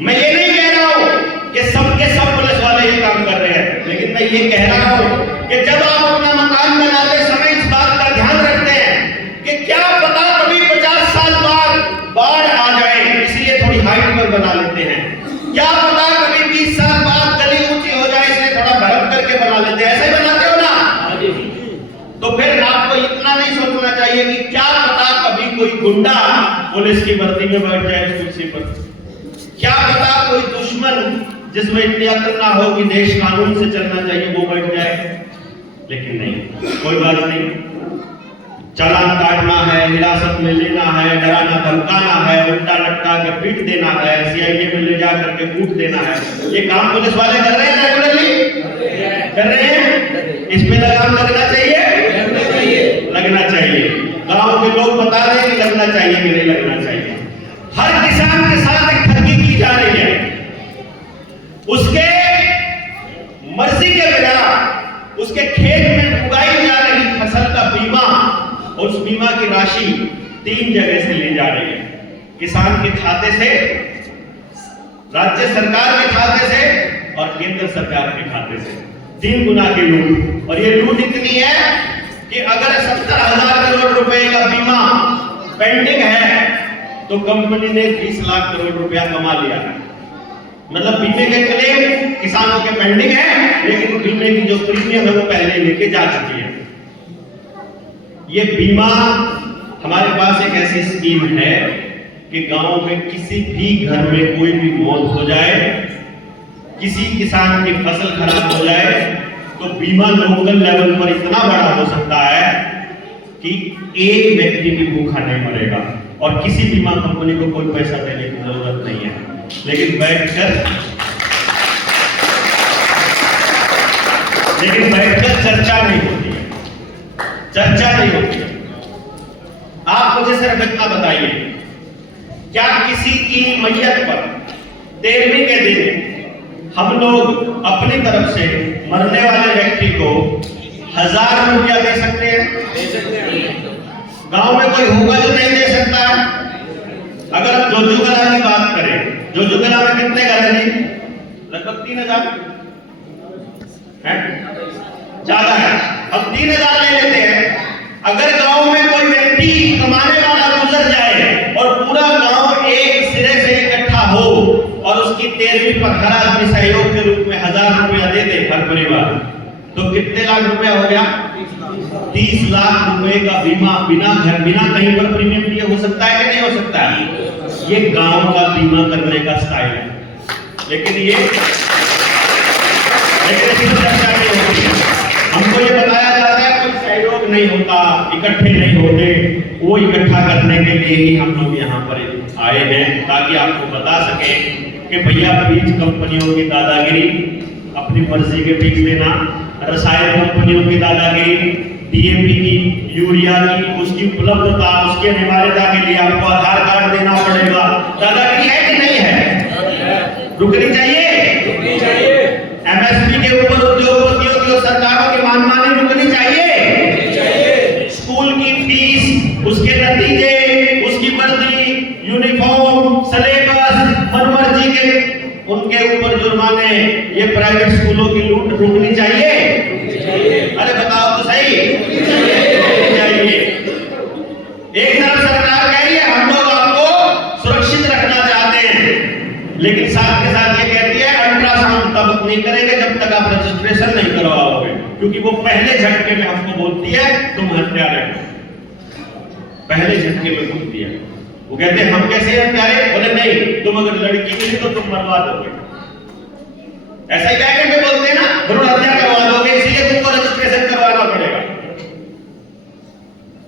मैं ये नहीं कह रहा हूं कि सबके सब पुलिस वाले ये काम कर रहे हैं, लेकिन मैं ये कह रहा हूं कि जब आप अपना मकान बनाते समय इस बात का ध्यान रखते हैं कि क्या पता कभी 50 साल बाद बाढ़ आ जाए, इसलिए थोड़ी हाइट पर बना लेते हैं। क्या पता कभी 20 साल बाद गली ऊंची हो जाए, इसलिए थोड़ा बढ़त करके बना लेते हैं। ऐसे बनाते हो ना? तो फिर आपको इतना नहीं सोचना चाहिए कि क्या पता कभी कोई गुंडा पुलिस की वर्दी में बैठ जाए इस कुर्सी पर, क्या पता कोई दुश्मन जिसमें इतनी अक्ल ना हो कि देश कानून से चलना चाहिए वो बैठ जाए। लेकिन नहीं, कोई बात नहीं, चालान काटना है, हिरासत में लेना है, डराना धमकाना है, उल्टा लटका के पीट देना है, सीआईए में ले जा करके कूट देना है, ये काम पुलिस वाले कर रहे हैं, रेगुलरली कर रहे हैं। इस पे लगाम लगना चाहिए, लगना चाहिए। गांव के लोग बता रहे हैं कि लगना चाहिए कि नहीं लगना चाहिए। हर किसान के साथ एक ठगी की जा रही है, उसके मर्जी के बिना उसके खेत में उगाई जा रही फसल का बीमा, और उस बीमा की राशि 3 जगह से ली जा रही है, किसान के खाते से, राज्य सरकार के खाते से और केंद्र सरकार के खाते से। 3 गुना की लूट। और ये लूट इतनी है कि अगर 70,000 करोड़ रुपए का बीमा पेंडिंग है तो कंपनी ने 20 लाख करोड़ रुपया कमा लिया है। मतलब बीमे के क्लेम किसानों के पेंडिंग है, लेकिन बीमे की जो प्रीमियम है वो पहले लेके जा चुकी है। ये बीमा हमारे पास एक ऐसी स्कीम है कि गांव में किसी भी घर में कोई भी मौत हो जाए, किसी किसान की फसल खराब हो जाए, तो बीमा लोकल लेवल पर इतना बड़ा हो सकता है कि एक व्यक्ति भी भूखा नहीं मरेगा, और किसी बीमा कंपनी को कोई पैसा देने की जरूरत नहीं है। लेकिन बैठकर चर्चा नहीं होती है, चर्चा नहीं होती है। आप मुझे सिर्फ इतना बताइए, क्या किसी की मैयत पर 13वीं के दिन हम लोग अपनी तरफ से मरने वाले व्यक्ति को 1000 रुपया दे सकते हैं? गांव में कोई होगा जो नहीं दे सकता है? अगर हम जोजुगला की बात करें, जोजुगला में कितने घर हैं? लगभग 3000 है, ज्यादा है। हम 3000 ले लेते हैं। अगर गांव में कोई व्यक्ति कमाने वाला गुजर जाए और पूरा गांव एक पर हर आदमी सहयोग के रूप में 1000 रुपया दे दे हर परिवार, तो कितने लाख रुपया हो गया? 30 लाख रुपए का बीमा बिना कहीं पर प्रीमियम दिए हो सकता है कि नहीं हो सकता है? ये गांव का बीमा करने का स्टाइल है। लेकिन इसमें चर्चा नहीं होती। हमको ये बताया जाता है कोई सहयोग नहीं होता, इकट्ठे नहीं होते। वो इकट्ठा करने के लिए ही हम लोग यहाँ पर आए हैं, ताकि आपको बता सके कि भैया बीज कंपनियों की दादागिरी, अपनी मर्जी के बीज देना, रसायन कंपनियों की दादागिरी, डीएपी की, यूरिया की, उसकी उपलब्धता, उसकी अनिवार्यता के लिए आपको आधार कार्ड देना पड़ेगा। दादागिरी है कि नहीं है? रुकनी चाहिए। एमएसपी के ऊपर उद्योगपतियों की और सरकारों की मनमानी रुकनी चाहिए। स्कूल की फीस, उसके नतीजे, उसकी वर्दी, यूनिफॉर्म, सिलेबस, मनमर्जी के उनके ऊपर जुर्माने, ये प्राइवेट स्कूलों की लूट रुकनी चाहिए। अरे बताओ तो सही, चाहिए। एक तरफ सरकार कह रही है हम लोग आपको सुरक्षित रखना चाहते हैं, लेकिन साथ के साथ ये कहती है अल्ट्रासाउंड तब नहीं करेंगे जब तक आप रजिस्ट्रेशन नहीं करवाओगे, क्योंकि वो पहले झटके में हमको बोलती है तुम हत्यारे हो। पहले झटके में बोलती है, वो कहते हैं हम कैसे हत्यारे? बोले नहीं, तुम अगर लड़की मिली तो तुम मरवा दोगे। ऐसा ही कह के बोलते हैं ना, भ्रूण हत्या करवा दोगे, इसलिए तुमको रजिस्ट्रेशन करवाना पड़ेगा।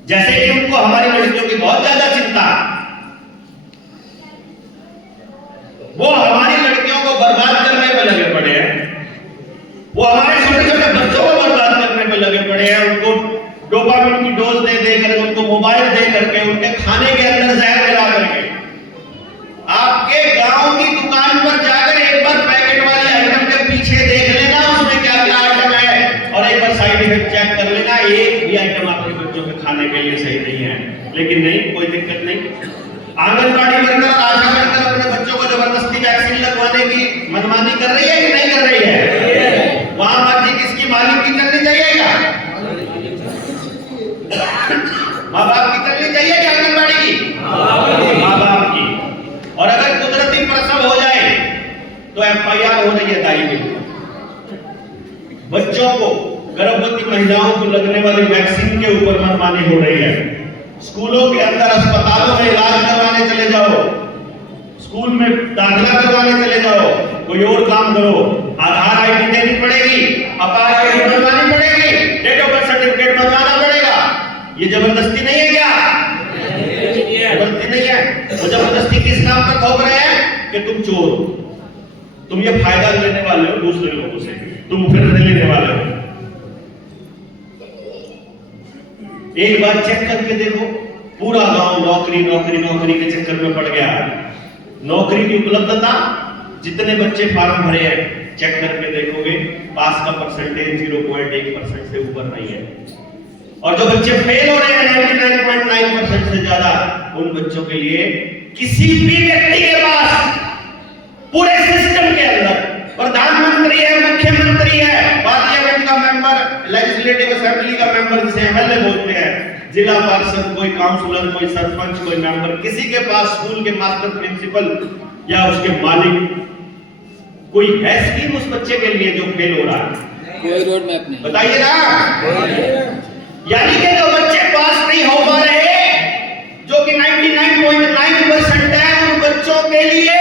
जैसे कि उनको हमारी लड़कियों की बहुत ज्यादा चिंता, वो हमारी लड़कियों को बर्बाद करने पर लगे पड़े हैं, वो हमारे छोटे छोटे बच्चों को बर्बाद करने पर लगे पड़े हैं। उनको डोपामिन की डोज दे देकर, उनको मोबाइल दे करके, उनके खाने के अंदर जहर मिला करके। आपके गांव की दुकान पर जाकर एक बार पैकेट वाली आइटम के पीछे देख लेना उसमें क्या क्या आइटम है, और एक बार साइड इफेक्ट चेक कर लेना, एक भी आइटम आपके बच्चों के खाने के लिए सही नहीं है। लेकिन नहीं, कोई दिक्कत नहीं। आंगनबाड़ी वर्कर, आशा वर्कर अपने बच्चों को जबरदस्ती वैक्सीन लगवाने की मनमानी कर रही है कि नहीं कर रही है? वहां मर्जी किसकी? मालिक की चलनी चाहिए क्या? माँ बाप की चलनी चाहिए क्या? आंगनबाड़ी की, माँ बाप की। और अगर कुदरती प्रसव हो जाए तो एफआईआर हो रही है दाई में। बच्चों को, गर्भवती महिलाओं को लगने वाली वैक्सीन के ऊपर मनमानी हो रही है। स्कूलों के अंदर, अस्पतालों में इलाज करवाने चले जाओ, स्कूल में दाखिला करवाने चले जाओ, कोई और काम करो, आधार आईडी देनी पड़ेगी, अपार आईडी बनवानी पड़ेगी, डेट ऑफ बर्थ सर्टिफिकेट बनवाना पड़ेगा। ये जबरदस्ती नहीं है क्या? जबरदस्ती नहीं है। वो जबरदस्ती किस काम पर थोप रहे हैं कि तुम चोर हो, तुम ये फायदा लेने वाले हो दूसरे लोगों से, तुम फिर लेने वाले हो। एक बार चेक करके देखो, पूरा गांव नौकरी नौकरी नौकरी के चक्कर में पड़ गया। नौकरी की उपलब्धता, जितने बच्चे फॉर्म भरे हैं चेक करके देखोगे, पास का परसेंटेज 0.1% से ऊपर नहीं है। और जो बच्चे फेल हो रहे हैं 99.9% से ज्यादा, उन बच्चों के लिए किसी भी व्यक्ति के पास पूरे सिस्टम के अंदर प्रधानमंत्री है, मुख्यमंत्री है, पार्लियामेंट का मेंबर, लेजिस्लेटिव असेंबली का मेंबर जिसे एमएलए बोलते हैं, जिला पार्षद, कोई काउंसलर, कोई सरपंच, कोई मेंबर, किसी के पास स्कूल के मास्टर प्रिंसिपल या उसके मालिक कोई है स्कीम उस बच्चे के लिए जो फेल हो रहा है? कोई रोड मैप नहीं। बताइए ना। यानी कि जो बच्चे पास नहीं हो पा रहे, जो कि 99.9% है, उन बच्चों के लिए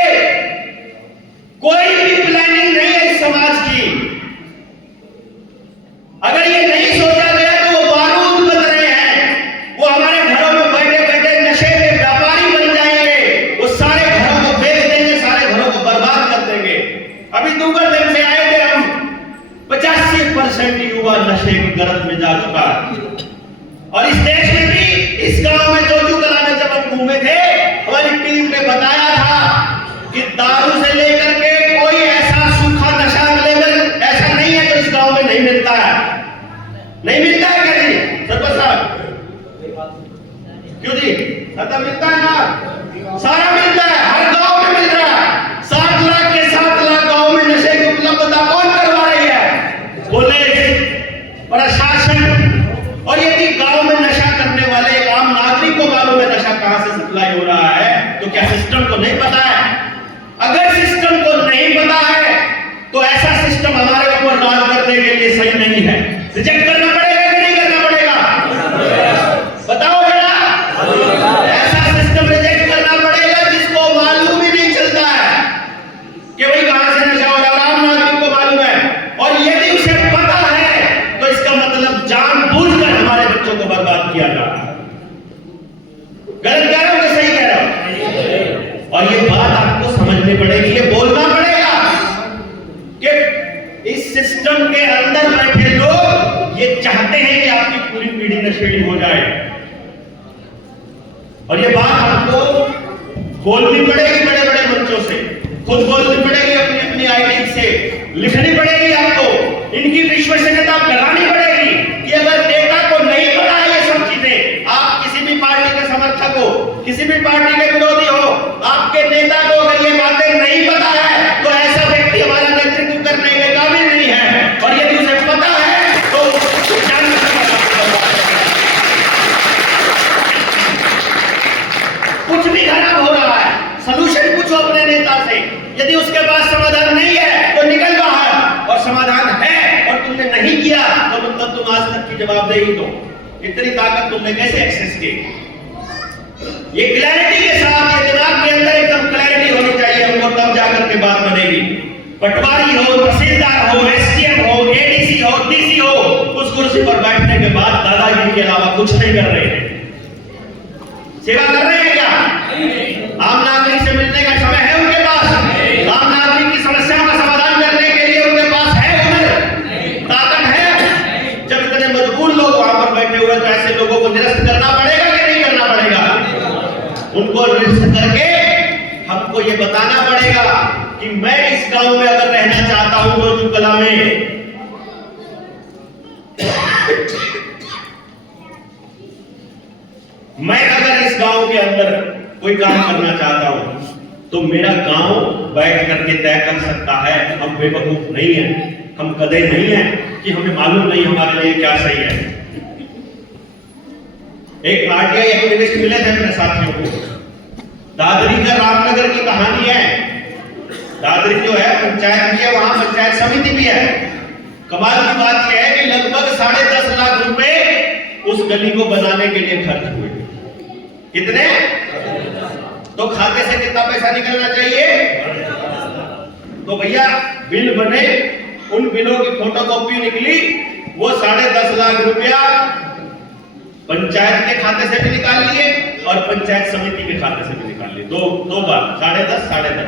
कोई भी प्लानिंग नहीं है इस समाज की। अगर ये नहीं सोचा गया तो वो बारूद बन रहे हैं, वो हमारे घरों में बैठे बैठे नशे के व्यापारी बन जाएंगे, वो सारे घरों को बेच देंगे, सारे घरों को बर्बाद कर देंगे। अभी दूसरे दिन से आए थे हम, 85% युवा नशे की गर्त में जा चुका है। और इस देश में भी, इस गांव में जोजू कला में जब हम घूमे थे, हमारी टीम ने बताया था कि दारू से लेकर के कोई ऐसा सूखा नशा अवेलेबल ऐसा नहीं है जो इस गांव में नहीं मिलता है। नहीं मिलता है क्या जी सरपंच साहब? क्यों जी? खत्म मिलता है ना? सारा मिलता है, हर गांव में मिल रहा है। 7 लाख के 7 लाख गांव में नशे की उपलब्धता कौन करवा रही है? पुलिस, प्रशासन। और यदि गांव में नशा करने वाले एक आम नागरिक को मालूम है नशा कहां से सप्लाई हो रहा है, तो क्या सिस्टम को नहीं है। रिजेक्ट करना पड़ेगा कि नहीं करना पड़ेगा? बताओ जरा। ऐसा सिस्टम रिजेक्ट करना पड़ेगा जिसको मालूम ही नहीं चलता है कि भाई कहां से नशा हो रहा है, आम नागरिक को मालूम है। और यदि उसे पता है तो इसका मतलब जानबूझकर हमारे बच्चों को बर्बाद किया जा रहा है। गलत कह रहा हूं कि सही कह रहा हूं? और ये बात आपको समझनी पड़ेगी, ये बोलना पड़ेगा कि इस सिस्टम के अंदर बैठे लोग ये चाहते हैं कि आपकी पूरी पीढ़ी नशेड़ी हो जाए। और ये बात आपको बोलनी पड़ेगी बड़े बड़े मंचों से, खुद बोलनी पड़ेगी, अपनी अपनी आईडी से लिखनी पड़ेगी आपको, इनकी विश्वसनीयता बढ़ानी पड़ेगी कि अगर नेता को नहीं पता है ये सब चीजें, आप किसी भी पार्टी के समर्थक हो, किसी भी पार्टी के विरोधी हो, आपके नेता को अगर ये बातें नहीं पता है तो ऐसा व्यक्ति हमारा नेतृत्व करने के काबिल नहीं है। और यदि उसे पता है तो कुछ भी खराब हो रहा है, सलूशन पूछो अपने नेता से। यदि उसके पास समाधान नहीं है तो निकल बाहर, और समाधान है और तुमने नहीं किया तो मतलब तुम आज तक की जवाबदेही दो। इतनी ताकत तुमने कैसे एक्सेस की? ये क्लैरिटी के साथ, ये दिमाग के अंदर एकदम क्लैरिटी होनी चाहिए हमको, तब जाकर के बात बनेगी। पटवारी हो, तहसीलदार हो, एसडीएम हो, एडीसी हो, डीसी हो, उस कुर्सी पर बैठने के बाद दादागिरी के अलावा कुछ नहीं कर रहे हैं। सेवा कर रहे हैं क्या? आम नागरिक से मिलने का समय है उनके पास? आम नागरिक की समस्याओं का समाधान करने के लिए उनके पास है हुनर, ताकत है? जब इतने मजबूर लोग वहां पर बैठे हुए तो ऐसे लोगों को निरस्त करना पड़ेगा कि नहीं करना पड़ेगा? उनको निरस्त करके हमको ये बताना पड़ेगा कि मैं इस गांव में अगर रहना चाहता हूं तो कला में, मैं अगर इस गांव के अंदर कोई काम करना चाहता हूं तो मेरा गांव बैठ करके तय कर सकता है। हम बेवकूफ नहीं है, हम कदे नहीं है कि हमें मालूम नहीं हमारे लिए क्या सही है। एक आरटीआई एक्टिविस्ट मिले थे अपने साथियों को, दादरी का रामनगर की कहानी है। दादरी जो है पंचायत भी है, वहां पंचायत समिति भी है। कमाल की बात यह है कि लगभग 10.5 लाख रुपए उस गली को बनाने के लिए खर्च हुए। कितने? तो खाते से कितना पैसा निकलना चाहिए? तो भैया बिल बने, उन बिलों की फोटोकॉपी निकली, वो 10.5 लाख रुपया पंचायत के खाते से भी निकाल लिए और पंचायत समिति के खाते से भी निकाल लिए। दो बार 10.5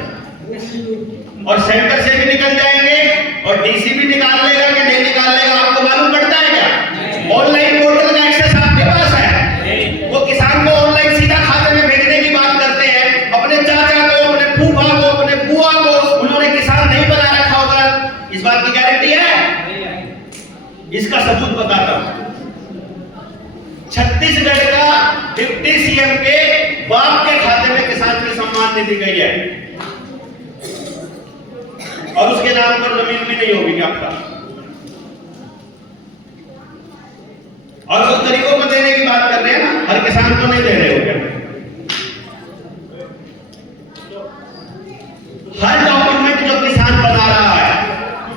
और सेंटर से भी निकल जाएंगे और डीसी भी निकाल लेगा कि नहीं निकाल लेगा आपको मालूम पड़ता है क्या? ऑनलाइन पोर्टल का एक्सेस आपके पास है। वो किसान को ऑनलाइन सीधा खाते में भेजने की बात करते हैं, अपने चाचा को, अपने फूफा को, अपने बुआ को उन्होंने किसान नहीं बना रखा होगा। इस बात की गारंटी है? इसका सबूत बताता हूं। छत्तीसगढ़ का डिप्टी सीएम के बाप के खाते में किसान की सम्मान निधि गई है और उसके नाम पर जमीन भी नहीं होगी आपका। और उस तरीकों को देने की बात कर रहे हैं ना, हर किसान को नहीं दे रहे हो क्या? हर डॉक्यूमेंट जो किसान बना रहा है,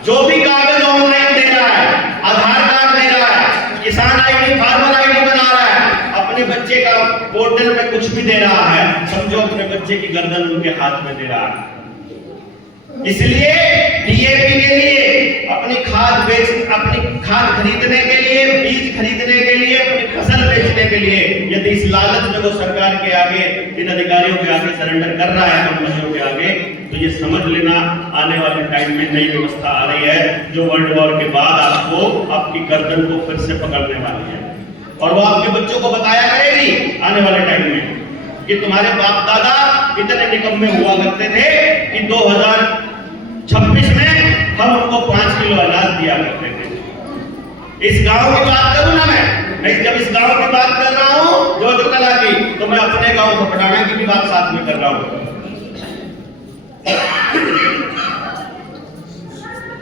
जो भी कागज ऑनलाइन दे रहा है, आधार कार्ड दे रहा है, किसान आईडी, फार्मर आईडी बना रहा है, अपने बच्चे का पोर्टल में कुछ भी दे रहा है, समझो अपने बच्चे की गर्दन उनके हाथ में दे रहा है। इसलिए डीएपी के लिए, अपनी खाद खरीदने के लिए, बीज खरीदने के लिए, अपनी फसल बेचने के लिए, यदि इस लालच में वो सरकार के आगे, इन अधिकारियों के आगे सरेंडर कर रहा है, कंपनियों के आगे, तो ये समझ लेना आने वाले टाइम में नई व्यवस्था आ रही है जो वर्ल्ड वॉर के बाद आपको आपकी गर्दन को फिर से पकड़ने वाली है। और वो आपके बच्चों को बताया करेगी आने वाले टाइम में कि तुम्हारे बाप दादा इतने निकम्मे हुआ करते थे कि 2026 में हम उनको 5 किलो अनाज दिया करते थे। इस गांव की बात करूं ना मैं जब इस गांव की बात कर रहा हूं जो कला की, तो मैं अपने गांव पटाना की भी बात साथ में कर रहा हूं।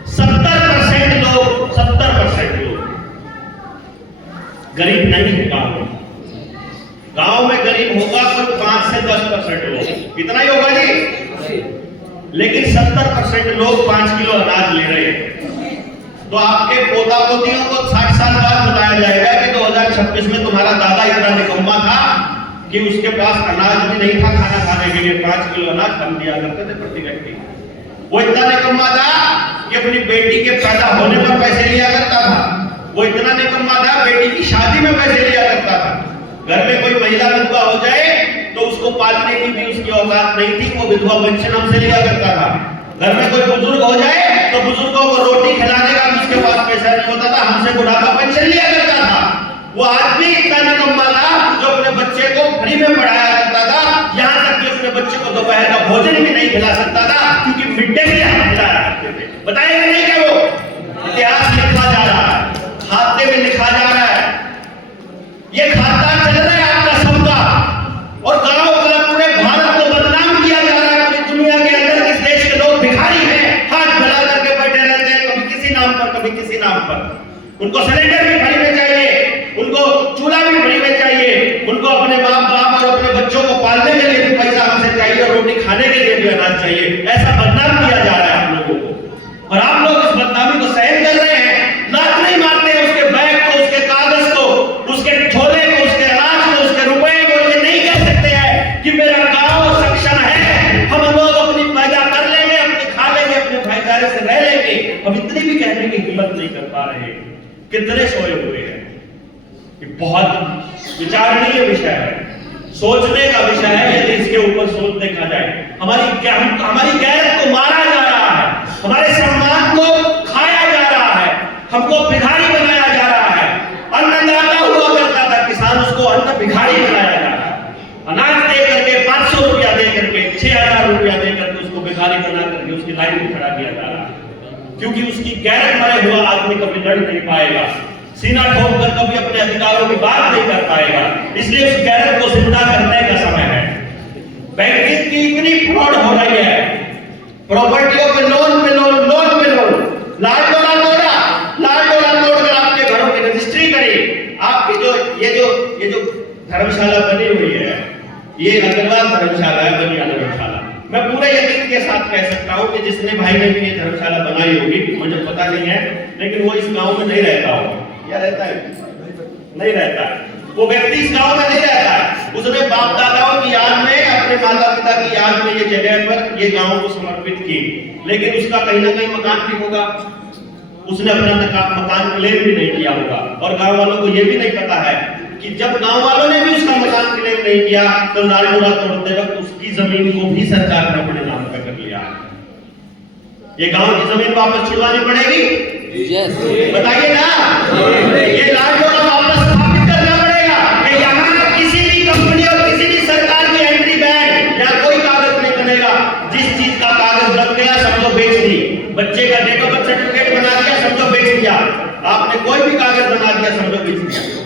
70% लोग गरीब नहीं है गांव में। गांव में गरीब होगा कोई 5 से 10% लोग, इतना ही होगा जी। लेकिन 70% लोग 5 किलो अनाज ले रहे हैं। तो आपके पोता पोतियों को 60 साल बाद बताया जाएगा कि 2026 में तुम्हारा दादा इतना निकम्मा था कि उसके पास अनाज भी नहीं था खाना खाने के लिए। 5 किलो अनाज हम दिया करते थे प्रति व्यक्ति। वो इतना निकम्मा था कि अपनी बेटी के पैदा होने पर पैसे लिया करता था। वो इतना निकम्मा था बेटी की शादी में पैसे लिया करता था। घर में कोई महिला विधवा हो जाए तो उसको पालने की भी उसकी औकात नहीं थी, वो विधवा पेंशन हमसे लिया करता था। घर में कोई बुजुर्ग हो जाए तो बुजुर्गों को रोटी खिलाने का भी उसके पास पैसा नहीं होता था, हमसे बुढ़ापा पेंशन लिया करता था। वो आदमी इतना निकम्मा था जो अपने बच्चे को फ्री में पढ़ाया करता था, यहाँ तक कि अपने बच्चे को दोपहर का भोजन भी नहीं खिला सकता था क्योंकि मिड डे मील हम खिलाया करते थे। बताएगा नहीं क्या? वो इतिहास लिखा जा रहा है, खाते में लिखा जा रहा है। ये खाता चल रहा है आपका सबका, और गांव का पूरे भारत को बदनाम किया जा रहा है। पूरी दुनिया के अंदर इस देश के लोग भिखारी हैं, हाथ फैला करके बैठे रहते हैं, कभी किसी नाम पर कभी किसी नाम पर। उनको सिलेंडर भी फ्री में चाहिए, उनको चूल्हा भी फ्री में चाहिए, उनको अपने बाप और अपने बच्चों को पालने के लिए भी पैसा हमसे चाहिए और रोटी खाने के लिए भी अनाज चाहिए। ऐसा बदनाम किया जा रहा है हम लोगों को, और आप लोग इस बदनामी को सहन कर रहे हैं। लात नहीं मारते हैं उसके बैग को, उसके कागज को, उसके झोले को, उसके अनाज को, उसके रुपए को। ये नहीं कह सकते हैं कि मेरा गांव सक्षम है, हम लोग अपनी पैदा कर लेंगे, अपनी खा लेंगे, अपने भाईचारे से रह लेंगे। हम इतनी भी कहने की हिम्मत नहीं कर पा रहे। कितने सोए हुए हैं। ये बहुत विचारणीय विषय है, सोचने का विषय है। यदि इसके ऊपर सोच देखा जाए, हमारी गैरत को मारा जा रहा है, हमारे सम्मान को खाया जा रहा है, हमको भिखारी बनाया जा रहा है। अन्नदाता हुआ करता था किसान, उसको अन्न भिखारी बनाया जा रहा है। अनाज दे करके 500 रुपया दे करके 6000 रुपया दे करके उसको भिखारी बना करके उसकी लाइन में खड़ा किया जा रहा है, क्योंकि उसकी गैरत मरे हुआ आदमी कभी लड़ नहीं पाएगा, सीना ठोक कर कभी अपने अधिकारों की बात नहीं कर पाएगा। इसलिए उस गैरत को जिंदा करने का समय है। बैंकिंग की इतनी फ्रॉड हो रही है, प्रॉपर्टियों पे लोन पे लोन, लोन पे लोन, लाल डोला तोड़कर आपके घरों की रजिस्ट्री करी। आपकी ये जो धर्मशाला बनी हुई है, ये अग्रवाल धर्मशाला है, बनिया धर्मशाला। मैं पूरे यकीन के साथ कह सकता हूं कि जिसने भाई ने भी ये धर्मशाला बनाई होगी, मुझे पता नहीं है, लेकिन वो इस गांव में नहीं रहता होगा। या रहता है? नहीं रहता है। वो व्यक्ति इस गांव में नहीं रहता है। उसने बाप दादाओं की याद में, अपने माता पिता की याद में ये जगह पर ये गांव को समर्पित की, लेकिन उसका कहीं ना कहीं मकान भी होगा। उसने अपना मकान क्लेम भी नहीं किया होगा, और गांव वालों को ये भी नहीं पता है कि जब गांव वालों ने भी उसका मकान क्लेम नहीं किया तो लाल डोला तोड़ते वक्त उसकी जमीन को भी सरकार ने अपने नाम पर कर लिया। ये गांव की जमीन वापस छुड़वानी पड़ेगी। बताइए ना, ये लाल डोला वापस स्थापित करना पड़ेगा कि यहाँ किसी भी कंपनी और किसी भी सरकार की एंट्री बैन या कोई कागज नहीं बनेगा। जिस चीज का कागज बन गया समझो बेच दी। बच्चे का डेट ऑफ बर्थ सर्टिफिकेट बना दिया, समझो बेच दिया। आपने कोई भी कागज बना दिया, समझो बेच दिया।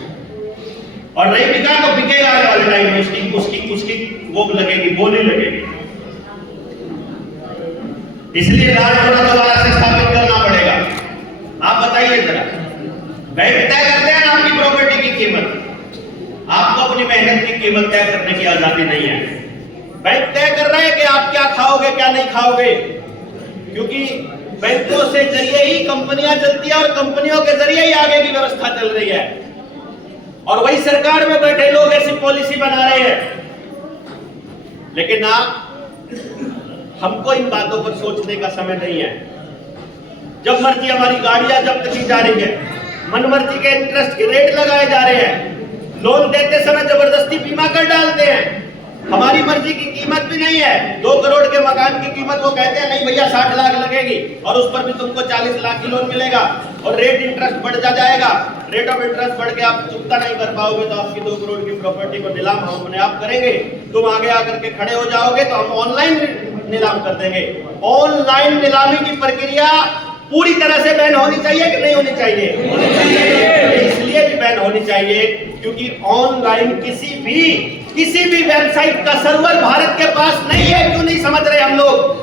और नहीं बिका तो बिकेगा आने वाले टाइम में, उसकी वो लगेगी, बोली लगेगी। इसलिए लाल डोला दोबारा से स्थापित करना पड़ेगा। आप बताइए जरा, बैंक तय करते हैं आपकी प्रॉपर्टी की कीमत, आपको अपनी मेहनत की कीमत तय करने की आजादी नहीं है। बैंक तय कर रहे हैं कि आप क्या खाओगे क्या नहीं खाओगे, क्योंकि बैंकों से जरिए ही कंपनियां चलती है और कंपनियों के जरिए ही आगे की व्यवस्था चल रही है। और वही सरकार में बैठे लोग ऐसी पॉलिसी बना रहे हैं। लेकिन ना, हमको इन बातों पर सोचने का समय नहीं है। जब मर्जी हमारी गाड़ियां जब्त की जा रही है, मनमर्जी के इंटरेस्ट के रेट लगाए जा रहे हैं, लोन देते समय जबरदस्ती बीमा कर डालते हैं, हमारी मर्जी की कीमत भी नहीं है। 2 करोड़ के मकान की कीमत वो कहते हैं नहीं भैया 60 लाख लगेगी, और उस पर भी तुमको 40 लाख की लोन मिलेगा, और रेट इंटरेस्ट बढ़ता जाएगा। रेट ऑफ इंटरेस्ट बढ़ के आप चुकता नहीं कर पाओगे तो आपकी 2 करोड़ की प्रॉपर्टी को नीलाम हम अपने आप करेंगे। तुम आगे आकर के खड़े हो जाओगे तो हम ऑनलाइन नीलाम कर देंगे। ऑनलाइन नीलामी की प्रक्रिया पूरी तरह से बैन होनी चाहिए कि नहीं होनी चाहिए? इसलिए भी बैन होनी चाहिए क्योंकि ऑनलाइन किसी भी वेबसाइट का सर्वर भारत के पास नहीं है। क्यों नहीं समझ रहे हम लोग?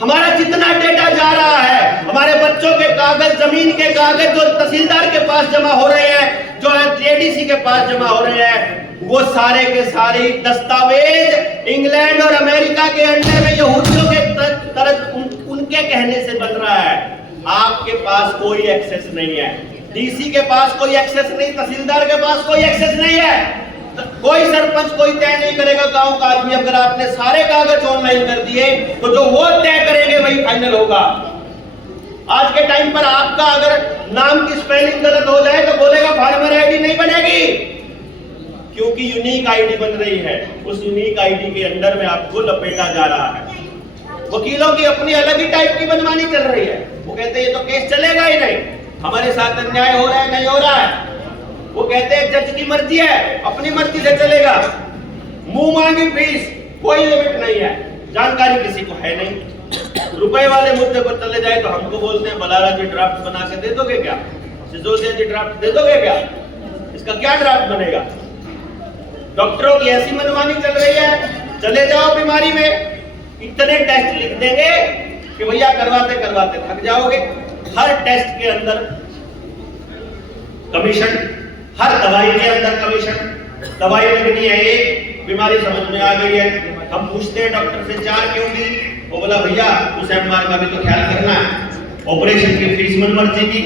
हमारा जितना डेटा जा रहा है, हमारे बच्चों के कागज, जमीन के कागज जो तहसीलदार के पास जमा हो रहे हैं, जो एडीसी के पास जमा हो रहे हैं, वो सारे के सारे दस्तावेज इंग्लैंड और अमेरिका के अंडर में यहूदियों के तरफ उनके कहने से बन रहा है। आपके पास कोई एक्सेस नहीं है, डीसी के पास कोई एक्सेस नहीं, तहसीलदार के पास कोई एक्सेस नहीं है, तो कोई सरपंच कोई तय नहीं करेगा गांव का आदमी। अगर आपने सारे कागज ऑनलाइन कर दिए तो जो वो तय करेंगे वही फाइनल होगा। आज के टाइम पर आपका अगर नाम की स्पेलिंग गलत हो जाए तो बोलेगा फार्मर आईडी नहीं बनेगी, क्योंकि यूनिक आईडी बन रही है। उस यूनिक आईडी के अंदर में आपको लपेटा जा रहा है। वकीलों की अपनी अलग ही टाइप की मनमानी चल रही है। वो कहते हैं ये तो केस चलेगा ही नहीं, हमारे साथ अन्याय हो रहा है, नहीं हो रहा है। वो कहते हैं जज की मर्जी है, अपनी मर्जी से चलेगा, मुंह मांगी फीस, कोई लिमिट नहीं है, जानकारी किसी को है नहीं। रुपए वाले मुद्दे पर चले जाए तो हमको बोलते हैं बलारा जी ड्राफ्ट बना के दे दोगे क्या, सिसोदिया जी ड्राफ्ट दे दोगे क्या, इसका क्या ड्राफ्ट बनेगा। डॉक्टरों की ऐसी मनमानी चल रही है, चले जाओ बीमारी में इतने टेस्ट लिख देंगे कि भैया करवाते करवाते थक जाओगे। हर टेस्ट के अंदर कमीशन, हर दवाई के अंदर कमीशन। दवाई लगनी है एक, बीमारी समझ में आ गई है, हम पूछते हैं डॉक्टर से 4 क्यों दी, वो बोला भैया उस एमआर का भी तो ख्याल करना है। ऑपरेशन की फीस मन मर्जी की,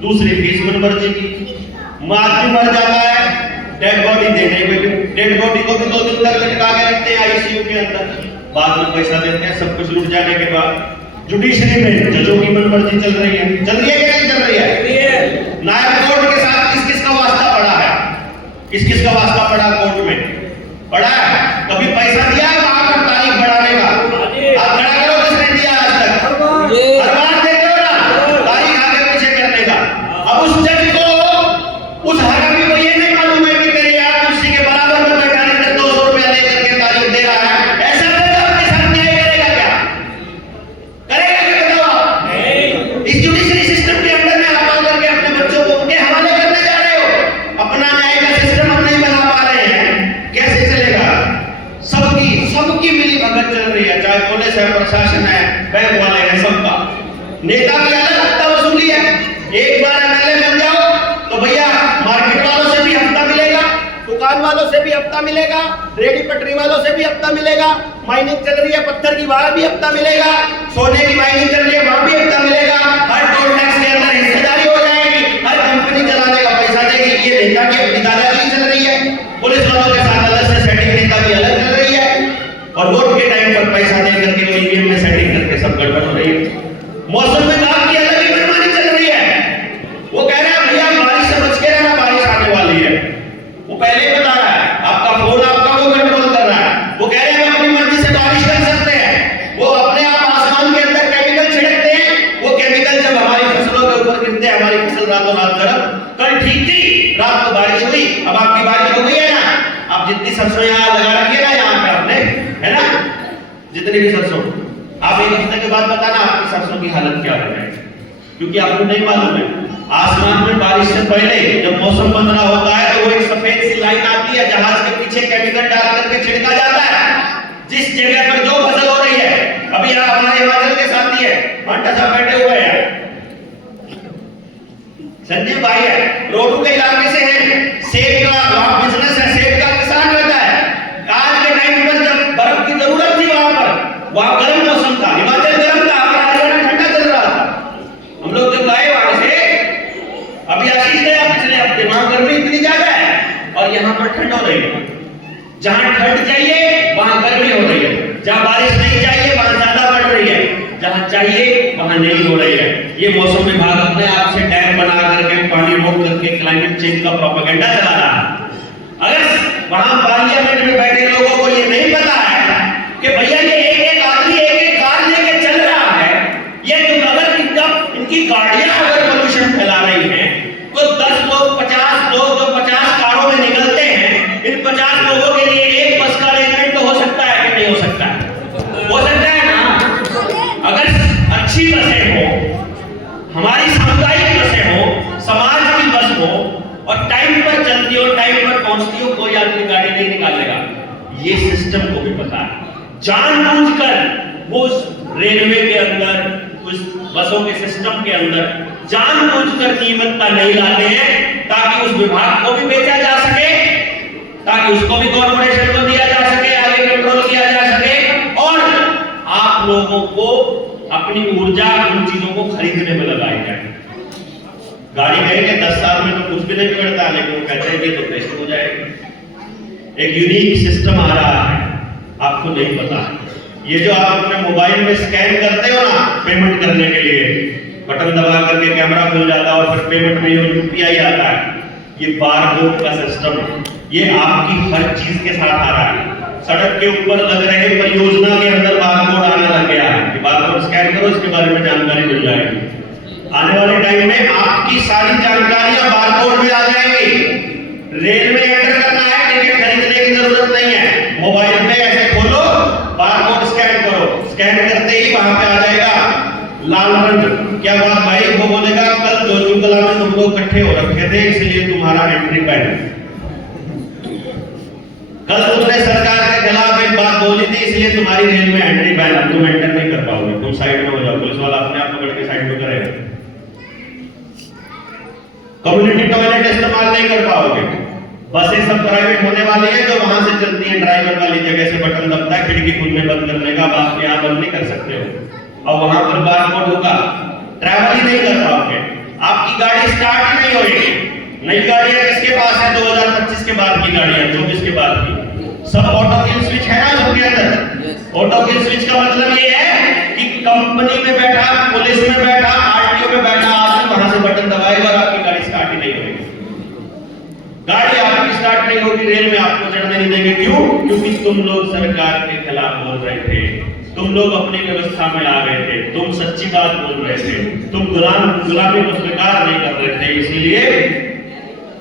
दूसरी फीस मन मर्जी की, आदमी मर जाता है, डेड बॉडी देने में भी, डेड बॉडी को भी 2 दिन तक लटका के रखते हैं आईसीयू के अंदर, बाद में पैसा देते हैं सब कुछ लूट जाने के बाद। जुडिशरी में जजों की मनमर्जी चल रही है, चल रही है कि नहीं चल रही है। नायब कोर्ट के साथ किस किस का वास्ता पड़ा है, किस किस का वास्ता पड़ा कोर्ट में पड़ा है, कभी पैसा दिया है वहां पर तारीख बढ़ाने का, आप खड़ा करो किसने दिया आज तक, हर बार देते हो ना तारीख आगे पीछे करने का। अब उस जज को, उस हरामी को ये नहीं मालूम है कि तेरे यार कुर्सी के बराबर में बैठाने के 200 रुपया लेकर के तारीख दे रहा है, ऐसा जज अपने साथ न्याय करेगा क्या, करेगा क्या बताओ। इस जुडिशरी सिस्टम के अंदर में आप आकर के अपने बच्चों को उनके हवाले करने जा रहे हो, अपना न्याय का सिस्टम हम नहीं बना पा रहे हैं, कैसे चलेगा। सबकी मिली भगत चल रही है, चाहे पुलिस है, प्रशासन है, बैंक वाले हैं, सबका। नेता की अलग हफ्ता वसूली है, एक बार एमएलए बन जाओ तो भैया मार्केट वालों से भी हफ्ता मिलेगा, दुकान वालों से भी हफ्ता मिलेगा, रेडी पटरी वालों से भी हफ्ता मिलेगा, माइनिंग चल रही है पत्थर की वहां भी हफ्ता मिलेगा, सोने की माइनिंग चल रही है वहां भी हफ्ता मिलेगा, हर टोल टैक्स के अंदर हिस्सेदारी हो जाएगी, हर कंपनी चलाने का पैसा देगी। ये नेता की अपनी दादागिरी चल रही है, पुलिस वालों के साथ अलग से सेटिंग नेता की अलग चल रही है, और वोट के टाइम पर पैसा दे करके वो ईवीएम में सेटिंग करके सब गड़बड़ हो रही है। मौसम में काम की अलग ही मनमानी चल रही है। वो कह रहे हैं भैया बारिश से बच के रहना, बारिश आने वाली है, वो पहले ही बता रहा है, आपका फोन आपका वो कंट्रोल कर रहा है। वो कह रहे हैं हम अपनी मर्जी से बारिश कर सकते हैं, वो अपने आप आसमान के अंदर केमिकल छिड़कते हैं, वो केमिकल जब हमारी फसलों के ऊपर गिरते हैं हमारी फसल रातों रात गर्म। कल ठीक थी, रात को बारिश हुई, अब आपकी बारिश हो गई है ना, आप जितनी सरसों यहाँ लगा रखी है ना यहाँ पे आपने, है ना, जितनी भी सरसों, आप एक हफ्ते के बाद बताना आपकी सरसों की हालत क्या हो है, क्योंकि आपको नहीं मालूम है। आसमान में बारिश से पहले जब मौसम बन रहा होता है तो वो एक सफेद सी लाइन आती है, जहाज के पीछे केमिकल डाल करके छिड़का जाता है, जिस जगह पर जो फसल हो रही है। अभी यहाँ हमारे हिमाचल के साथी है, मांटा साहब बैठे हुए हैं, संजीव भाई है, रोडू के इलाके से हैं, सेब का वहां बिजनेस है, सेब का किसान रहता है। आज के टाइम पर जब बर्फ की जरूरत थी वहां गर्म मौसम था, हिमाचल गर्म था, हरियाणा ठंडा चल रहा था। हम लोग जब गए वहां से, अभी आशीष गया पिछले हफ्ते, वहां गर्मी इतनी ज्यादा है और यहाँ पर ठंड हो रही है। जहां ठंड चाहिए वहां गर्मी हो रही है, जहां बारिश नहीं चाहिए वहां ज्यादा बढ़ रही है, जहां चाहिए वहां नहीं हो रही है। ये मौसम विभाग अपने आप से डैम बना करके पानी रोक करके क्लाइमेट चेंज का प्रोपेगेंडा चला रहा है। अगर वहां पार्लियामेंट में बैठे लोगों को ये नहीं पता है कि भैया ये एक आदमी एक कार लेके चल रहा है, ये तो अगर इनकी गाड़ियां अगर पोल्यूशन फैला रही हैं तो 10 लोग 50 लोग जो 50 कारों में निकलते हैं, इन 50 लोगों के लिए एक बस का अरेंजमेंट तो हो सकता है कि नहीं हो सकता है? हो सकता है ना। अगर अच्छी बसें हो, हमारी सामुदायिक बसें हो, समाज की बस हो और टाइम पर चलती हो, टाइम पर पहुंचती हो, कोई आदमी गाड़ी नहीं निकालेगा। ये सिस्टम को भी पता है, जानबूझकर वो रेलवे के अंदर, उस बसों के सिस्टम के अंदर जानबूझकर कीमतता नहीं लाते हैं ताकि उस विभाग को भी बेचा जा सके, ताकि उसको भी कॉर्पोरेशन को दिया जा सके, आगे कंट्रोल किया जा सके और आप लोगों को अपनी ऊर्जा उन चीजों को खरीदने में लगाई जाए। गाड़ी कहेंगे 10 साल में तो कुछ भी नहीं बिगड़ता, लेकिन वो कहते हैं कि तो बेस्ट हो जाएगा। एक यूनिक सिस्टम आ रहा है, आपको नहीं पता है। ये जो आप अपने मोबाइल में स्कैन करते हो ना पेमेंट करने के लिए, बटन दबा करके कैमरा खुल जाता है और फिर पेमेंट में यूपीआई आता है, ये बारकोड का सिस्टम है। ये आपकी हर चीज के साथ आ रहा है। सड़क के ऊपर लग रहे परियोजना के अंदर बारकोड आने लग गया है कि बारकोड स्कैन करो, इसके बारे में जानकारी मिल जाएगी। आने वाले टाइम में आपकी सारी जानकारियां बारकोड में आ जाएंगी। रेल में एंटर करना है, टिकट खरीदने की जरूरत नहीं है, मोबाइल में ऐसे खोलो, बारकोड स्कैन करो, स्कैन करते ही वहां पे आ जाएगा लाल रंग। क्या बात भाई? वो बोलेगा कल जोजू कला में तुम लोग इकट्ठे हो रखे थे इसलिए तुम्हारा एंट्री बैन, कल तुमने सरकार के खिलाफ एक बात बोली थी इसलिए तुम्हारी रेल में एंट्री बैन, अब तुम एंटर नहीं कर पाओगे, तुम साइड में हो जाओ, पुलिस वाला अपने आप पकड़ के साइड में करेगा। कम्युनिटी टॉयलेट इस्तेमाल नहीं कर पाओगे। बसें सब प्राइवेट होने वाली है, जो वहां से चलती है ड्राइवर वाली जगह से बटन दबता है खिड़की खुलने बंद करने का, आप यहाँ बंद नहीं कर सकते हो और वहां पर बारकोड होगा, ट्रैवल ही नहीं कर पाओगे, आपकी गाड़ी स्टार्ट ही नहीं होगी। नई गाड़ियां किसके पास है? 2025 के बाद की गाड़ियां, 24 के बाद की सब ऑटो किल स्विच है ना उसके अंदर। ऑटो किल स्विच का मतलब ये है कि कंपनी में बैठा, पुलिस में बैठा, आरटीओ में बैठा आदमी वहां से बटन दबाएगा और आपकी गाड़ी स्टार्ट ही नहीं होगी। गाड़ी आपकी स्टार्ट नहीं होगी, रेल में आपको चढ़ने नहीं देंगे। क्यों? क्योंकि तुम लोग सरकार के खिलाफ बोल रहे थे, तुम लोग अपनी व्यवस्था में आ गए थे, तुम सच्ची बात बोल रहे थे, तुम गुलामी को स्वीकार नहीं कर रहे थे, इसीलिए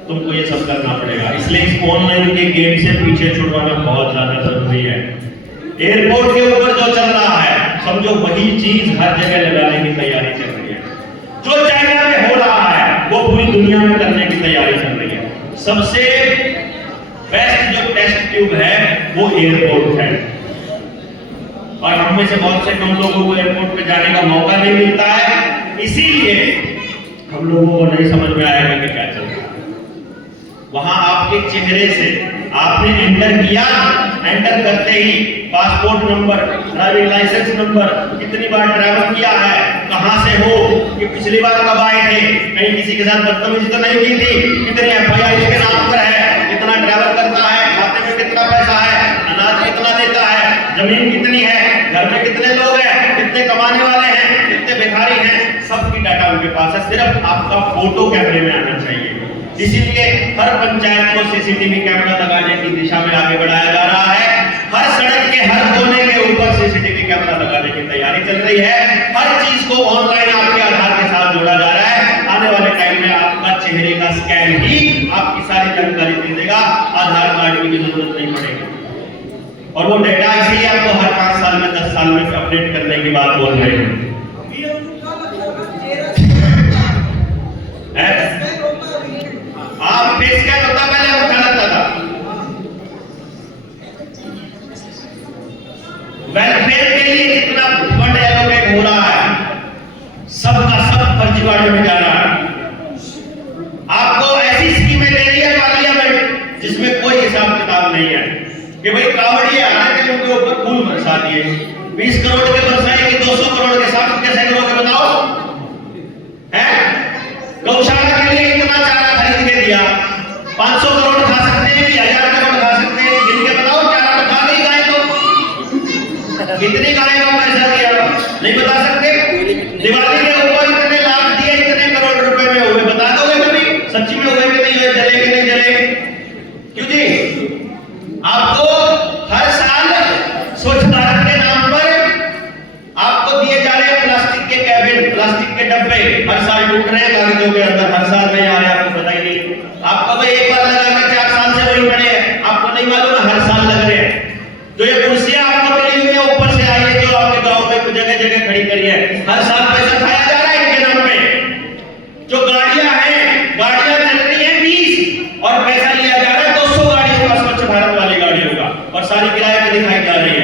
तुमको ये सब करना पड़ेगा। इसलिए इस ऑनलाइन के गेम से पीछे छुड़वाना बहुत ज्यादा जरूरी है। एयरपोर्ट के ऊपर जो चल रहा है, समझो वही चीज हर जगह लगाने की तैयारी चल रही है। जो चाइना में हो रहा है वो पूरी दुनिया में करने की तैयारी चल रही है। सबसे बेस्ट जो टेस्ट ट्यूब है वो एयरपोर्ट है, और हम में से बहुत से कम लोगों को एयरपोर्ट पे जाने का मौका नहीं मिलता है, इसीलिए हम लोगों को नहीं समझ में आएगा कि क्या चल रहा है। वहां आपके चेहरे से आपने एंटर किया, एंटर करते ही passport number, driving licence number, कितनी बार ट्रैवल किया है, कहां से हो, कि पिछली बार कब आए थे, कहीं किसी के साथ बदतमीजी तो नहीं की थी, कितनी एफआईआर इसके नाम पर है, कितना ट्रैवल करता है, खाते में कितना पैसा है, अनाज कितना देता है, जमीन कितनी है, घर में कितने लोग हैं, कितने कमाने वाले हैं, कितने भिखारी हैं, सबकी डाटा उनके पास है। सिर्फ आपका फोटो कैमरे में आना चाहिए। इसीलिए हर पंचायत को सीसीटीवी कैमरा लगाने की दिशा में आगे बढ़ाया जा रहा है। हर सड़क के हर कोने के ऊपर सीसीटीवी कैमरा लगाने की तैयारी चल रही है। हर चीज को ऑनलाइन आपके आधार के साथ जोड़ा जा रहा है। आने वाले टाइम में आपका चेहरे का स्कैन ही आपकी सारी जानकारी दे देगा, आधार कार्ड की भी जरूरत नहीं पड़ेगी। और वो डेटा इसीलिए आपको हर 5 साल में 10 साल में अपडेट करने की बात बोल रहे हैं। आप फेस स्कैन होता पहले उठा लगता था। वेलफेयर के लिए जितना फंड एलोकेट हो रहा है सबका सब फर्जीवाड़े में जा रहा है। आपको ऐसी स्कीमें दे रही है पार्लियामेंट जिसमें कोई हिसाब किताब नहीं है कि भाई कावड़िया आने के उनके ऊपर फूल बरसा दिए, 20 करोड़ के बरसाएंगे, 200 करोड़ के साथ कैसे करोगे बताओ? हैं? गौशाला के लिए इतना चारा खरीद के दिया, 500 करोड़ खा सकते हैं कि 1000 करोड़ खा सकते हैं, जिनके बताओ चारा तो खा गई गाय, तो कितनी गाय का पैसा दिया नहीं बता सकते। दिवाली के ऊपर इतने लाख दिए, इतने करोड़ रुपए में हुए, बता दोगे कभी सच्ची में हुए कि नहीं हुए, जले कि नहीं जले? क्यों जी? आपको हर साल स्वच्छ भारत के नाम पर आपको दिए जा रहे हैं प्लास्टिक के कैबिन, प्लास्टिक के डब्बे, हर साल टूट रहे हैं कागजों के अंदर, हर साल नहीं आ रहे, आपको पता ही नहीं। आपको भाई एक बार लगा के 4 साल से वही पड़े हैं, आपको नहीं मालूम हर साल लग रहे हैं। जो ये कुर्सियां आपको मिली हुई है ऊपर से आई है, जो आपके गांव में जगह जगह खड़ी करी है, हर साल पैसा खाया जा रहा है इनके नाम पे। जो गाड़ियां हैं, गाड़ियां चल रही है 20 और पैसा लिया जा रहा है 200 गाड़ियों का, स्वच्छ भारत वाली गाड़ियों का, और सारी किराए पे दिखाई जा रही है।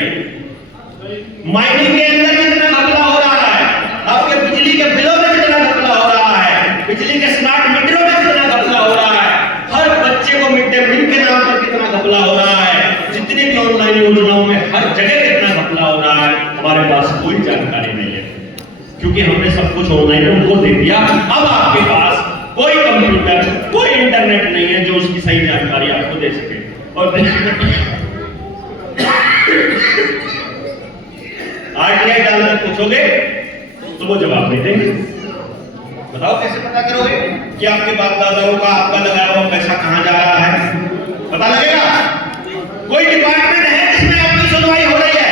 माइनिंग के अंदर जितना घपला हो रहा है, आपके बिजली के बिलों में जितना घपला हो रहा है, बिजली के स्मार्ट मीटरों में जितना घपला हो रहा है, हर बच्चे को मिड डे मील के नाम पर कितना घपला हो रहा है, जितनी भी ऑनलाइन योजनाओं में हर जगह कितना घपला हो रहा है, हमारे पास कोई जानकारी नहीं है। क्योंकि हमने सब कुछ ऑनलाइन उनको दे दिया। अब आपके पास कोई कंप्यूटर, कोई इंटरनेट नहीं है जो उसकी सही जानकारी आपको दे सके। और आरटीआई डालकर पूछोगे तो वो जवाब नहीं देंगे। बताओ कैसे पता करोगे कि आपके बाप दादाओं का आपका लगाया हुआ पैसा कहां जा रहा है? पता लगेगा? कोई डिपार्टमेंट है जिसमें आपकी सुनवाई हो रही है?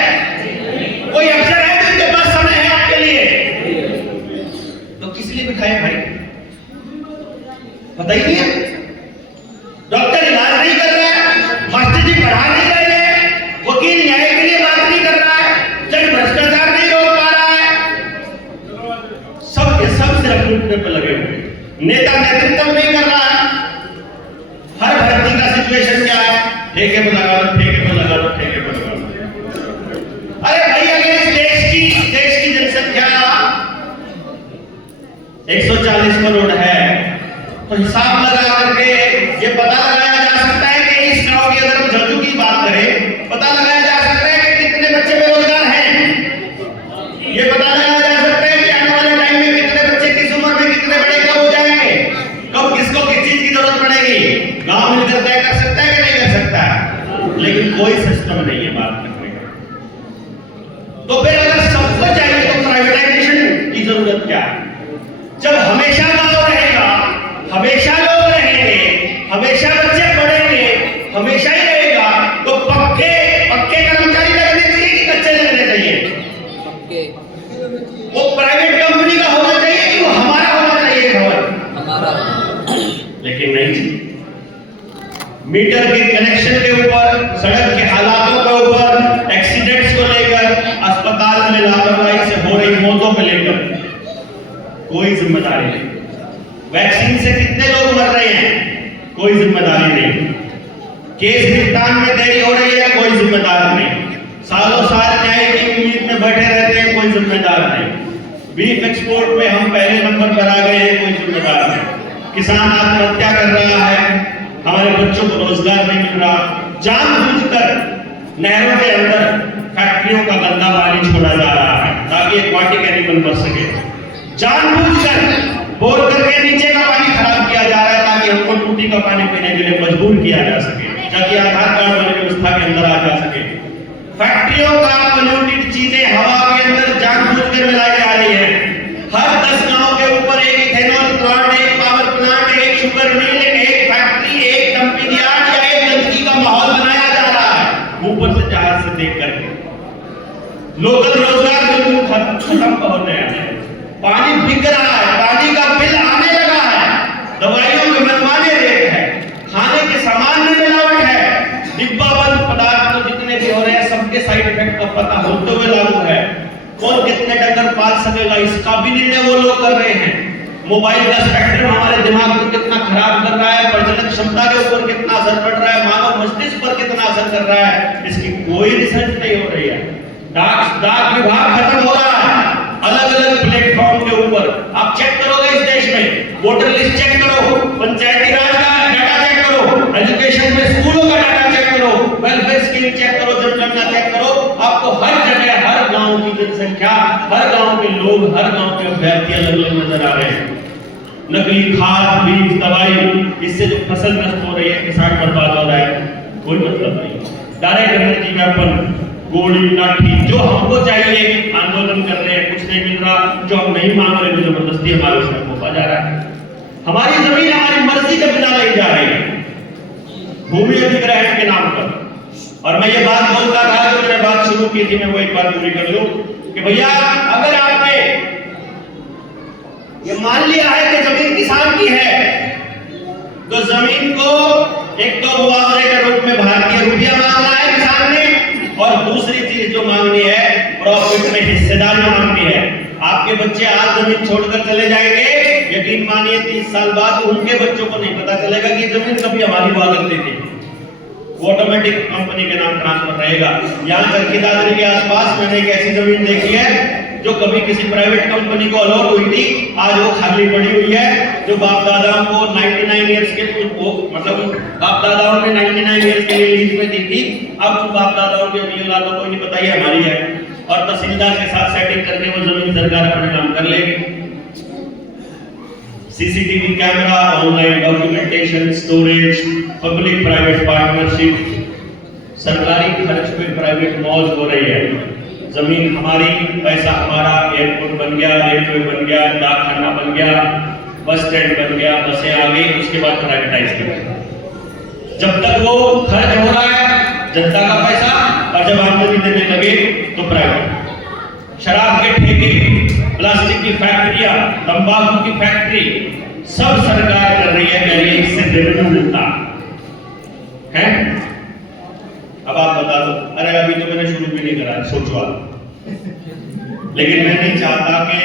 कोई अफसर है जिसके पास समय है आपके लिए? तो किस लिए बिठाए भाई? पता ही नहीं है। डॉक्टर इलाज नहीं कर रहा है, मास्टर जी पढ़ा नहीं रहे हैं, वकील न्याय के लिए बात नहीं कर रहा है, जज भ्रष्टाचार नहीं रोक पा रहा है, सब के सब सिर्फ लूटने पर लगे हुए। नेता नेतृत्व नहीं कर रहा है। हर भर्ती का सिचुएशन क्या है? ठेके पर लगा लो, ठेके पर लगा लो, ठेके पर लगा लो। अरे भाई, अगर इस देश की जनसंख्या 140 करोड़ है तो हिसाब लगा करके ये पता लगाया जा सकता है कि इस गांव की, अगर हम झज्जू की बात करें, पता लगाया जा सकता है कि कितने बच्चे बेरोजगार हैं। ये पता लगाया जा सकता है कि आने वाले टाइम में कितने बच्चे किस उम्र में कितने बड़े कब हो जाएंगे, कब किसको किस चीज की जरूरत पड़ेगी। गांव मिलकर तय कर सकता है कि नहीं कर सकता है? लेकिन कोई सिस्टम नहीं है बात करने का। तो फिर अगर सबको चाहिए तो प्राइवेटाइजेशन की जरूरत क्या है? जब हमेशा गांव रहेगा, हमेशा लोग रहेंगे, हमेशा बच्चे पढ़ेंगे, हमेशा ही रहेगा, तो पक्के कर्मचारी लगने चाहिए कि कच्चे लगने चाहिए? वो प्राइवेट कंपनी का होना चाहिए कि वो हमारा होना चाहिए भवन? हमारा। लेकिन नहीं जी। मीटर के कनेक्शन के ऊपर, सड़क के हालातों के ऊपर, एक्सीडेंट्स को लेकर, अस्पताल में लापरवाही से हो रही मौतों को लेकर कोई जिम्मेदारी नहीं। वैक्सीन से कितने लोग मर रहे हैं? कोई जिम्मेदारी नहीं। केस निपटान में देरी हो रही है, कोई जिम्मेदार नहीं। सालों साल न्याय की उम्मीद में बैठे रहते हैं, कोई जिम्मेदार नहीं। बीफ एक्सपोर्ट में हम पहले नंबर पर आ गए हैं, कोई जिम्मेदार नहीं। किसान आत्महत्या कर रहा है, हमारे बच्चों को रोजगार नहीं मिल रहा। जानबूझकर नहरों के अंदर फैक्ट्रियों का गंदा पानी छोड़ा जा रहा है ताकि एक्वाटिक एनिमल बच सके। जानबूझकर बोर करके नीचे का पानी खराब किया जा रहा है ताकि हमको टूटी का पानी पीने के लिए मजबूर किया जा सके, ताकि आधार कार्ड वाली व्यवस्था के अंदर आ जा सके। फैक्ट्रियों का पोल्यूटेड चीजें हवा के अंदर जानबूझकर मिलाई जा रही है। हर 10 गांव के ऊपर एक इथेनॉल प्लांट, एक पावर प्लांट, एक शुगर मिल, एक फैक्ट्री, एक डंपिंग यार्ड या एक गंदगी का माहौल बनाया जा रहा है ऊपर से जहाज से देख करके। लोकल रोजगार बिल्कुल खत्म होने हैं। पानी बिक रहा है, पानी का बिल आने लगा है, दवाइयों में मनमाने रेट है, खाने के सामान में मिलावट है, डिब्बाबंद पदार्थ तो जितने भी हो रहे हैं सबके साइड इफेक्ट का पता होते हुए लागू है। कौन कितने डंगर पाल सकेगा इसका भी निर्णय वो लोग कर रहे हैं। मोबाइल का स्पेक्ट्रम हमारे दिमाग को कितना खराब कर रहा है, प्रजनन क्षमता के ऊपर कितना असर पड़ रहा है, मानव मस्तिष्क पर कितना असर कर रहा है, इसकी कोई रिसर्च नहीं हो रही है। डाक विभाग खत्म हो रहा है। अलग अलग प्लेटफॉर्म के ऊपर आप चेक करोगे इस देश में, वोटर लिस्ट चेक करो, पंचायती राज का डाटा चेक करो, एजुकेशन में स्कूलों का डाटा चेक करो, वेलफेयर स्कीम चेक करो, जनगणना चेक करो, आपको हर जगह हर गांव की जनसंख्या, हर गांव के लोग, हर गांव के अभ्यर्थी अलग अलग नजर आ रहे हैं। नकली खाद, बीज, दवाई, इससे जो फसल नष्ट हो रही है, किसान बर्बाद हो रहा है, कोई मतलब नहीं। डायरेक्ट एनर्जी वेपन, गोली, लाठी, जो हमको चाहिए आंदोलन कर रहे हैं, कुछ नहीं मिल रहा, जो हम नहीं मांग रहे वो जबरदस्ती हमारे उसमें थोपा जा रहा है। हमारी जमीन हमारी मर्जी के बिना ली जा रही है भूमि अधिग्रहण के नाम पर। और मैं ये बात बोलता था, जो मैंने बात शुरू की थी, मैं वो एक बार पूरी कर लूं कि भैया अगर आपने ये मान लिया है कि जमीन किसान की है, तो जमीन को एक तो मुआवजे के रूप में भारतीय रुपया मांगना है किसान ने, और दूसरी चीज जो मांगनी है प्रॉफिट में हिस्सेदारी मांगनी है। आपके बच्चे आज जमीन छोड़कर चले जाएंगे, यकीन मानिए 30 साल बाद उनके बच्चों को नहीं पता चलेगा कि जमीन कभी हमारी हुआ करती थी। ऑटोमेटिक कंपनी के नाम ट्रांसफर रहेगा। यहाँ चरखी दादरी के आसपास मैंने एक ऐसी जमीन देखी है जो कभी किसी प्राइवेट कंपनी को अलॉट हुई थी, आज वो खाली पड़ी हुई है। जो बाप दादाओं को 99 इयर्स के मतलब बाप दादाओं ने 99 इयर्स के लिए लीज में दी थी, अब उन बाप दादाओं के औलादों को नहीं पता ही हमारी है। और तहसीलदार के साथ सेटिंग करके वो जमीन सरकार अपने नाम कर लेगी। CCTV camera, online documentation, storage, public private partnership, सरकारी खर्च पे प्राइवेट मौज हो रही है। जमीन हमारी, पैसा हमारा, एयरपोर्ट बन गया, रेलवे बन गया, डाकखाना बन गया, बस स्टैंड बन गया, बसें आ गई, उसके बाद प्राइवेटाइज कर दिया। जब तक वो खर्च हो रहा है जनता का पैसा, और जब आमदनी देने लगे तो प्राइवेट। शराब के ठेके, प्लास्टिक की फैक्ट्रियां, तंबाकू की फैक्ट्री, सब सरकार कर रही है, कह रही है इससे रेवेन्यू मिलता है। अब आप बता दो, अरे अभी तो मैंने शुरू भी नहीं करा, सोचो आप। लेकिन मैं नहीं चाहता कि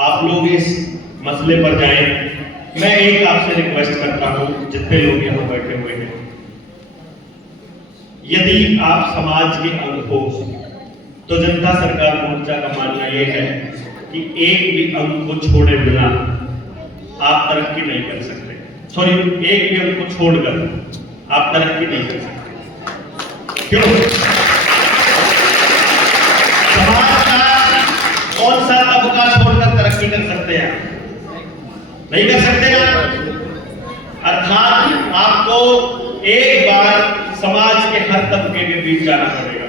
आप लोग इस मसले पर जाएं। मैं एक आपसे रिक्वेस्ट करता हूं, जितने लोग यहाँ बैठे हुए हैं, यदि आप समाज के अंग हो तो जनता सरकार मोर्चा का मानना यह है कि एक भी अंग को छोड़े बिना आप तरक्की नहीं कर सकते। सॉरी, एक भी अंग को छोड़कर आप तरक्की नहीं कर सकते। क्यों? समाज का कौन सा तबका छोड़कर तरक्की कर सकते हैं? नहीं कर सकते ना। अर्थात आपको एक बार समाज के हर तबके के बीच जाना पड़ेगा।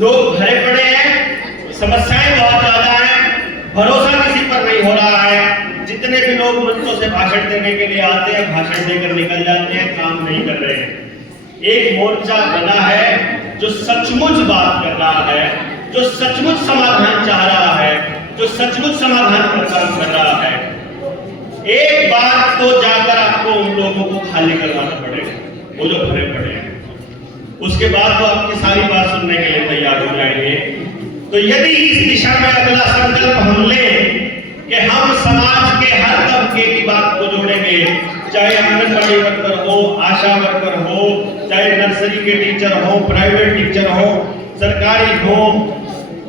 लोग भरे पड़े हैं, समस्याएं बहुत ज्यादा हैं, भरोसा किसी पर नहीं हो रहा है। जितने भी लोग मंचों से भाषण देने के लिए आते हैं, भाषण देकर निकल जाते हैं, काम नहीं कर रहे हैं। एक मोर्चा बना है जो सचमुच बात कर रहा है, जो सचमुच समाधान चाह रहा है, जो सचमुच समाधान पर काम कर रहा है। एक बार तो जाकर आपको उन लोगों को खाली करवाना पड़ेगा, वो जो भरे पड़े हैं। उसके बाद तो आपकी सारी बात सुनने के लिए तैयार हो जाएंगे। तो यदि इस दिशा में अगला संकल्प हम लें कि हम समाज के हर तबके की बात को जोड़ेंगे, चाहे आंगनबाड़ी वर्कर हो, आशा वर्कर हो, चाहे नर्सरी के टीचर हो, प्राइवेट टीचर हो, सरकारी हो,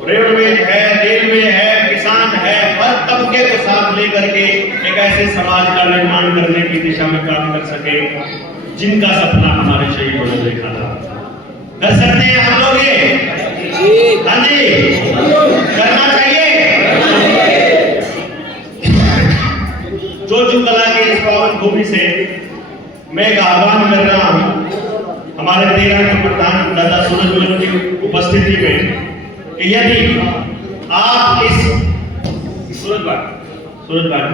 रोडवेज है, रेलवे है, किसान है, हर तबके को साथ लेकर के एक ऐसे समाज का निर्माण करने की दिशा में काम कर सके जिनका सपना हमारे शहीदों ने देखा था। कर सकते हैं हम लोग ये? हाँ जी, करना चाहिए। जोजू कला के इस पावन भूमि से मैं एक आह्वान कर रहा हूं हमारे 13 के प्रधान दादा सूरज की उपस्थिति में कि यदि आप इस सूरज बाग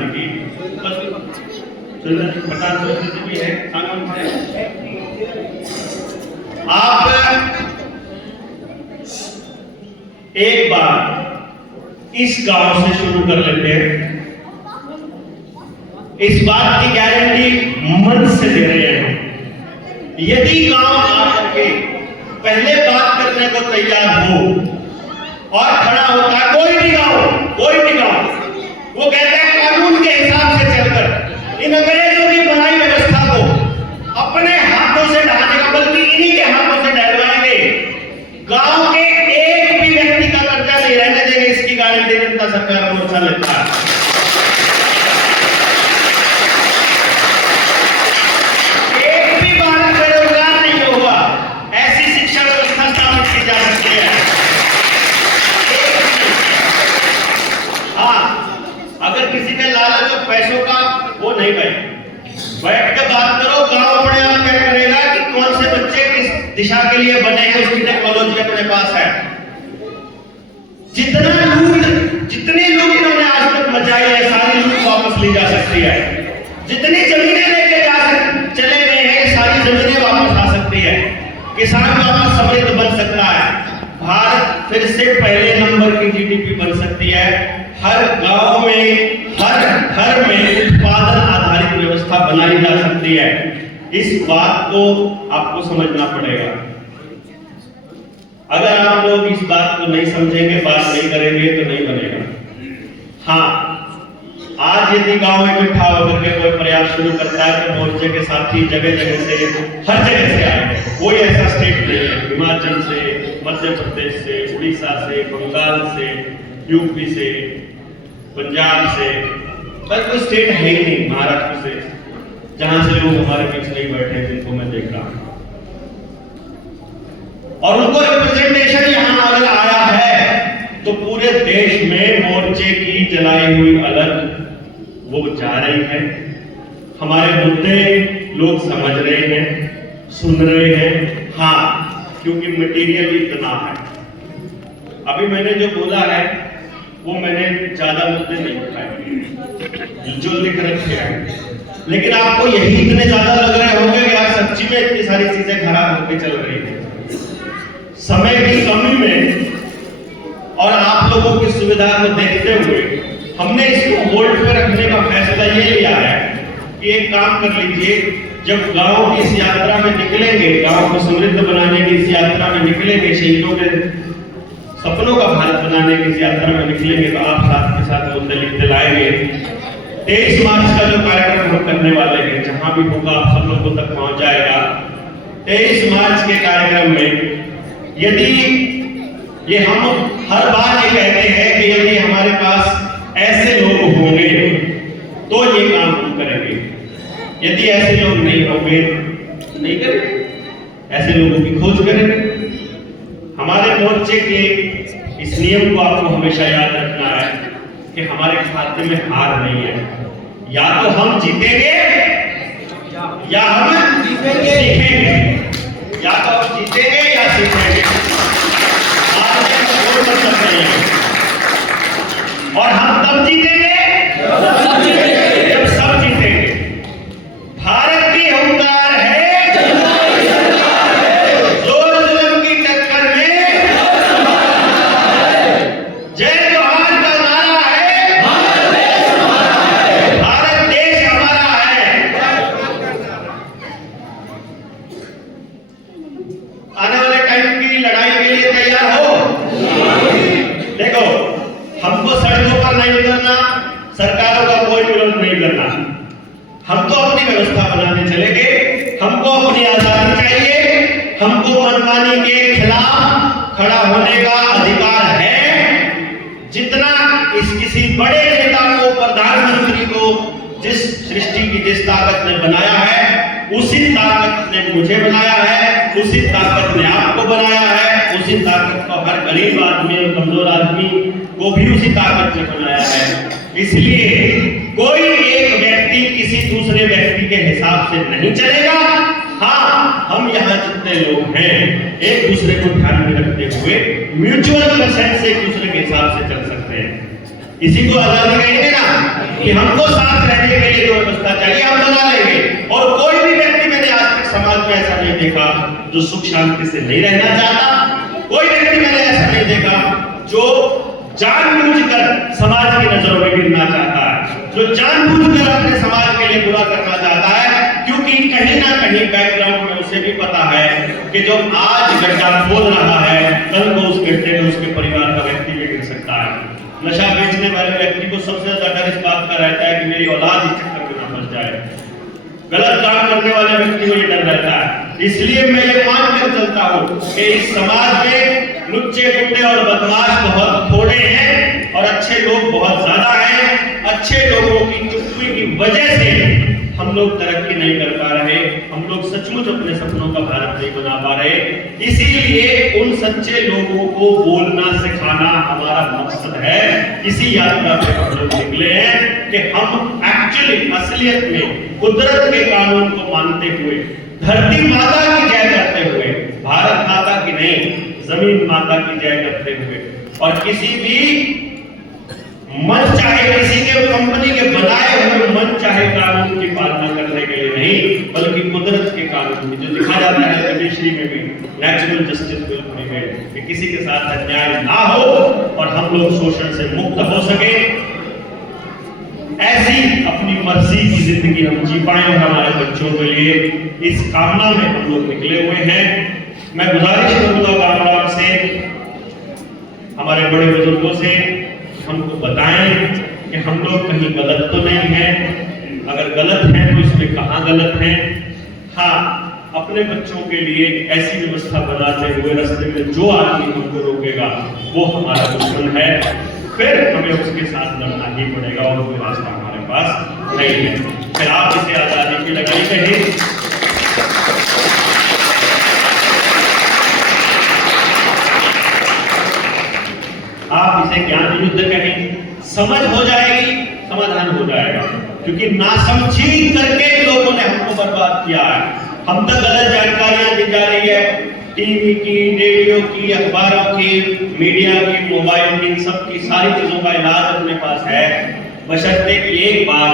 जी की प्रधान जी भी है, आप एक बार इस गांव से शुरू कर लेते हैं। इस बात की गारंटी मन से दे रहे हैं। यदि गांव आकर के पहले बात करने को तैयार हो और खड़ा होता है, कोई भी गांव, वो कहता है कानून के हिसाब से चलकर इन अंग्रेजों की बनाई व्यवस्था को अपने हाथों से ढाने का, बल्कि इन्हीं के हाथों से डरवाएंगे। गांव के एक भी व्यक्ति का कर्जा नहीं रहने देंगे, इसकी गारंटी जनता सरकार मोर्चा लेता है। एक भी बालक बेरोजगार नहीं होगा, ऐसी शिक्षा व्यवस्था स्थापित की जा सकती है। हाँ, अगर किसी के लालच और पैसों का वो नहीं बैठ के बात करो, गांव अपने आप क्या करेगा कि कौन से बच्चे किस दिशा के लिए बने हैं, उसकी टेक्नोलॉजी अपने पास है। जितनी लूट इन्होंने आज तक मचाई है, सारी लूट वापस ली जा सकती है। जितनी जमीनें लेके चले गए हैं, सारी जमीनें वापस आ सकती है। किसान वापस समृद्ध बन सकता है। भारत फिर से पहले नंबर की जीडीपी बन सकती है। हर गांव में, हर घर में उत्पादन आधारित व्यवस्था बनाई जा सकती है। इस बात को आपको समझना पड़ेगा। अगर आप लोग इस बात को नहीं समझेंगे, बात नहीं करेंगे तो नहीं बनेगा। हाँ, आज यदि गांव में इकट्ठा होकर के कोई प्रयास शुरू करता है तो मोर्चे के साथी जगह जगह से, हर जगह से आएंगे। कोई ऐसा स्टेट नहीं है, हिमाचल से, मध्य प्रदेश से, उड़ीसा से, बंगाल से, यूपी से, पंजाब से, पर कोई स्टेट है ही नहीं, महाराष्ट्र से, जहां से लोग हमारे बीच नहीं बैठे, जिनको मैं देख रहा हूं। और उनको रिप्रेजेंटेशन यहां अगर आया है तो पूरे देश में मोर्चे की जलाई हुई अलग वो जा रही है। हमारे मुद्दे लोग समझ रहे हैं, सुन रहे हैं। हाँ, क्योंकि मटेरियल इतना है। अभी मैंने जो बोला है वो मैंने ज्यादा मुद्दे नहीं उठाए जो लिख रखे हैं, लेकिन आपको यही इतने ज्यादा लग रहे होंगे कि यार सच्ची में इतनी सारी चीजें खराब होकर चल रही है। समय की कमी में और आप लोगों की सुविधा को देखते हुए हमने इसको होल्ड पे रखने का फैसला ये लिया है कि एक काम कर लीजिए, जब गांव की इस यात्रा में निकलेंगे, गांव को समृद्ध बनाने की इस यात्रा में निकलेंगे, शहीदों के सपनों का भारत बनाने की इस यात्रा में निकलेंगे, तो आप साथ के साथ मुद्दे लिखते लाएंगे। 23 मार्च का जो कार्यक्रम हम करने वाले हैं, जहां भी होगा आप सब लोगों तक पहुंच जाएगा। 23 मार्च के कार्यक्रम में यदि ये हम हर बार ये कहते हैं कि यदि हमारे पास ऐसे लोग होंगे तो ये काम हम करेंगे, यदि ऐसे लोग नहीं होंगे नहीं करेंगे, ऐसे लोगों की खोज करेंगे। हमारे मोर्चे के इस नियम को आपको हमेशा याद रखना है कि हमारे खाते में हार नहीं है। या तो हम जीतेंगे या हम सीखेंगे, या तो हम जीतेंगे या सीखेंगे। हार में कोई मतलब नहीं है। और हम तब जीतेंगे जब सब जीतेंगे। भारत की हुंकार है, सरकारों का कोई विरोध नहीं करना। हम तो अपनी व्यवस्था बनाने चलेंगे। हमको अपनी आजादी चाहिए, हमको मनमानी के खिलाफ खड़ा होने का अधिकार है। जितना इस किसी बड़े नेता को, प्रधानमंत्री को जिस सृष्टि की जिस ताकत ने बनाया है, उसी ताकत ने मुझे बनाया है, उसी ताकत ने आपको बनाया है, उसी ताकत को हर गरीब आदमी और कमजोर आदमी को भी उसी ताकत ने बनाया है। इसलिए कोई एक व्यक्ति किसी दूसरे व्यक्ति के हिसाब से नहीं चलेगा। हाँ, हम यहाँ जितने लोग हैं एक दूसरे को ध्यान में रखते हुए म्यूचुअल कंसेंट से एक दूसरे के हिसाब से चल सकते हैं। इसी को आजादी कहेंगे ना, कि हमको साथ रहने के लिए जो व्यवस्था चाहिए हम बना लेंगे। और कोई भी व्यक्ति मैंने आज तक समाज में ऐसा नहीं देखा जो सुख शांति से नहीं रहना चाहता। कोई व्यक्ति मैंने ऐसा नहीं देखा जो जानबूझकर समाज की नजरों में गिरना चाहता है, जो जानबूझकर अपने समाज के लिए बुरा करना चाहता है। क्योंकि कहीं ना कहीं बैकग्राउंड में उसे भी पता है कि जो आज गड्ढा खोद रहा है, कल को उस गड्ढे में उसके परिवार का व्यक्ति भी गिर सकता है। नशा बेचने वाले व्यक्ति को सबसे ज्यादा डर इस बात का रहता है कि मेरी औलाद इस चक्कर में ना फंस जाए। गलत काम करने वाले व्यक्ति को ये डर रहता है। इसलिए मैं ये मान कर चलता हूँ कि इस समाज में लुच्चे गुंडे और बदमाश बहुत थोड़े हैं और अच्छे लोग बहुत ज्यादा हैं। अच्छे लोगों की चुप्पी की वजह से हम लोग तरक्की नहीं कर पा रहे, हम लोग सचमुच अपने सपनों का भारत नहीं बना पा रहे। इसीलिए उन सच्चे लोगों को बोलना सिखाना हमारा मकसद है। इसी यात्रा पे हम लोग निकले हैं कि हम एक्चुअली असलियत में कुदरत के कानून को मानते हुए, धरती माता की जय करते हुए, भारत माता की नहीं जमीन माता की जय करते हुए, और किसी भी मन चाहे किसी के कंपनी के बनाए हुए मन चाहे कानून की पालना करने के लिए नहीं, बल्कि कुदरत के कानून की, जो लिखा जाता है रविश्री में भी, नेचुरल जस्टिस विल प्रिवेल, कि किसी के साथ अन्याय ना हो और हम लोग शोषण से मुक्त हो सके। ऐसी अपनी मर्जी की जिंदगी हम जी पाए और हमारे बच्चों के लिए, इस कामना में हम लोग निकले हुए हैं। मैं गुजारिश करूंगा गांव से, हमारे बड़े बुजुर्गों से, हमको बताएं कि हम लोग कहीं गलत तो नहीं हैं। अगर गलत हैं तो इसमें कहाँ गलत हैं। हाँ, अपने बच्चों के लिए ऐसी व्यवस्था बनाते हुए रास्ते में जो आदमी हमको रोकेगा वो हमारा दुश्मन है, फिर हमें उसके साथ लड़ना ही पड़ेगा और कोई रास्ता हमारे पास नहीं है। फिर आप इसे आजादी की लड़ाई कहें, आप इसे ज्ञान युद्ध कहें, समझ हो जाएगी, समाधान हो जाएगा। क्योंकि नासमझी करके लोगों ने हमको बर्बाद किया है। हम तक गलत जानकारियां दी जा रही है, टीवी की, रेडियो की, अखबारों की, मीडिया की, मोबाइल की, सबकी सारी चीजों का इलाज अपने पास है। बशर्ते कि एक बार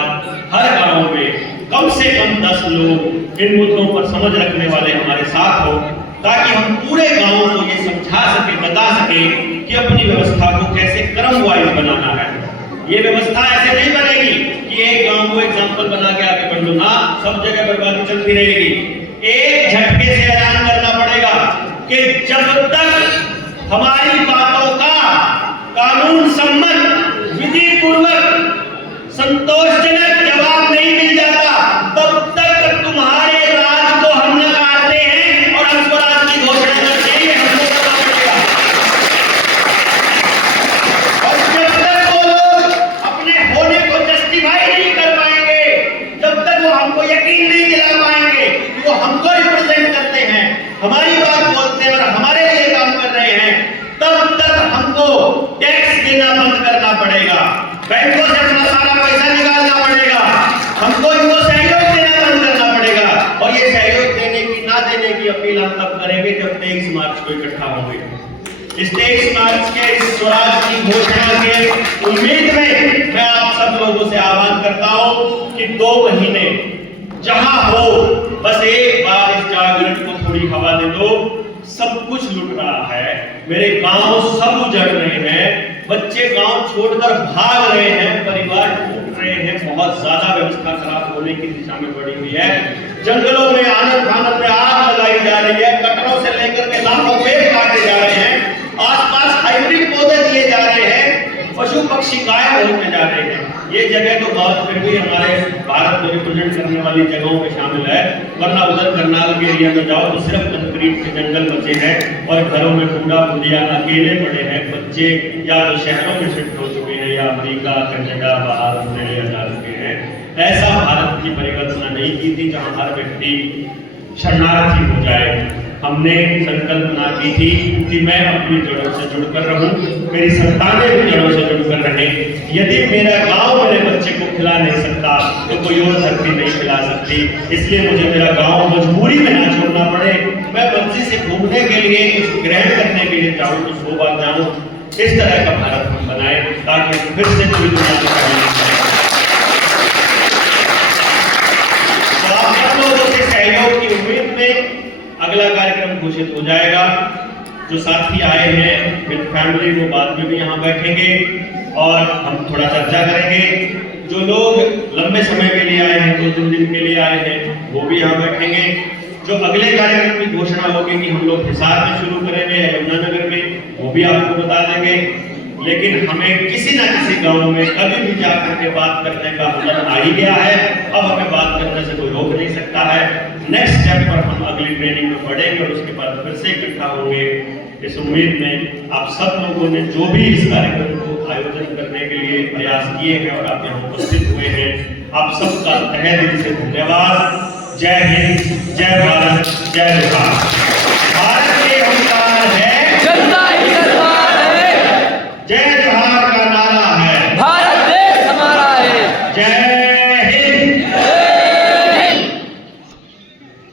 हर गांव में कम से कम 10 लोग इन मुद्दों पर समझ रखने वाले हमारे साथ हो, ताकि हम पूरे गांव को ये समझा सके, बता सके कि अपनी व्यवस्था को कैसे क्रम वाइज बनाना है। ये व्यवस्था ऐसे नहीं बनेगी कि एक गांव को एग्जाम्पल बना के आगे बढ़ लो ना, सब जगह बर्बादी चलती रहेगी। एक झटके से ऐलान करना पड़ेगा कि जब तक हमारी बातों का कानून सम्मत, विधि पूर्वक, संतोषजनक जवाब नहीं मिल जाता, तब तक तुम्हारे राज को हम नकारते हैं और हम स्वराज की घोषणा करते हैं। हमको करना पड़ेगा। और जब तक वो लोग अपने होने को जस्टिफाई नहीं कर पाएंगे, जब तक वो हमको यकीन नहीं दिला पाएंगे कि वो हमको रिप्रेजेंट करते हैं, हमारी बात बोलते हैं और हमारे लिए काम कर रहे हैं, तब तक हमको टैक्स देना बंद करना पड़ेगा, बैंकों से अपना सारा पैसा निकालना पड़ेगा, हमको इनको सहयोग देना बंद करना पड़ेगा। और ये सहयोग देने की ना देने की अपील हम तब करेंगे जब 23 मार्च को इकट्ठा होंगे। इस 23 मार्च के इस स्वराज की घोषणा के उम्मीद में मैं आप सब लोगों से आह्वान करता हूं कि 2 महीने जहां हो, बस एक बार इस जागरण को थोड़ी हवा दे दो। सब कुछ लुट रहा है, मेरे गांव सब उजड़ रहे हैं, बच्चे गांव छोड़कर भाग रहे हैं, परिवार टूट रहे हैं, बहुत ज्यादा व्यवस्था खराब होने की दिशा में बढ़ी हुई है। जंगलों में आनंद खानत में आग लगाई जा रही है, कटरों से लेकर के लाखों पेड़ काटे जा रहे हैं, आसपास हाइब्रिड पौधे दिए जा रहे हैं, पशु पक्षी गायब होते जा रहे हैं। ये जगह तो बहुत फिर भी हमारे भारत को रिप्रेजेंट करने वाली जगहों में शामिल है, वरना उधर करनाल के एरिया में जाओ तो सिर्फ कंक्रीट के जंगल बचे हैं और घरों में बूढ़ा बुढ़िया अकेले पड़े हैं, बच्चे या तो शहरों में शिफ्ट हो चुके हैं या अमेरिका, कनाडा, बाहर ऑस्ट्रेलिया जा चुके हैं। ऐसा भारत की परिकल्पना नहीं की थी जहां हर व्यक्ति शरणार्थी हो जाए। हमने संकल्पना की थी कि मैं अपनी जड़ों से जुड़कर रहूं, मेरी संतानें भी जड़ों से जुड़कर रहें। यदि मेरा गांव मेरे बच्चे को खिला नहीं सकता तो कोई और धरती नहीं खिला सकती, इसलिए मुझे मेरा गांव मजबूरी में ना छोड़ना पड़े। मैं मर्जी से घूमने के लिए, कुछ ग्रहण करने के लिए जाऊं तो 100 बार जाऊं। इस तरह का भारत हम बनाए ताकि फिर से कोई दुनिया में तो आप सब लोगों के सहयोग की उम्मीद में अगला कार्यक्रम घोषित हो जाएगा। जो साथी आए हैं विद फैमिली वो बाद में भी यहाँ बैठेंगे और हम थोड़ा चर्चा करेंगे। जो लोग लंबे समय के लिए आए हैं, 2-3 दिन के लिए आए हैं, वो भी यहाँ बैठेंगे। जो अगले कार्यक्रम की घोषणा होगी कि हम लोग हिसार में शुरू करेंगे या यमुनानगर में, वो भी आपको बता देंगे। लेकिन हमें किसी ना किसी गांव में कभी भी जाकर के बात करने का हुनर आ ही गया है, अब हमें बात करने से कोई रोक नहीं सकता है। नेक्स्ट स्टेप पर हम अगली ट्रेनिंग में बढ़ेंगे और उसके बाद फिर से इकट्ठा होंगे। इस उम्मीद में आप सब लोगों ने जो भी इस कार्यक्रम को आयोजन करने के लिए प्रयास किए हैं और आप यहाँ उपस्थित हुए हैं, आप सबका तहे दिल से धन्यवाद। जय हिंद, जय भारत, जय बिहार।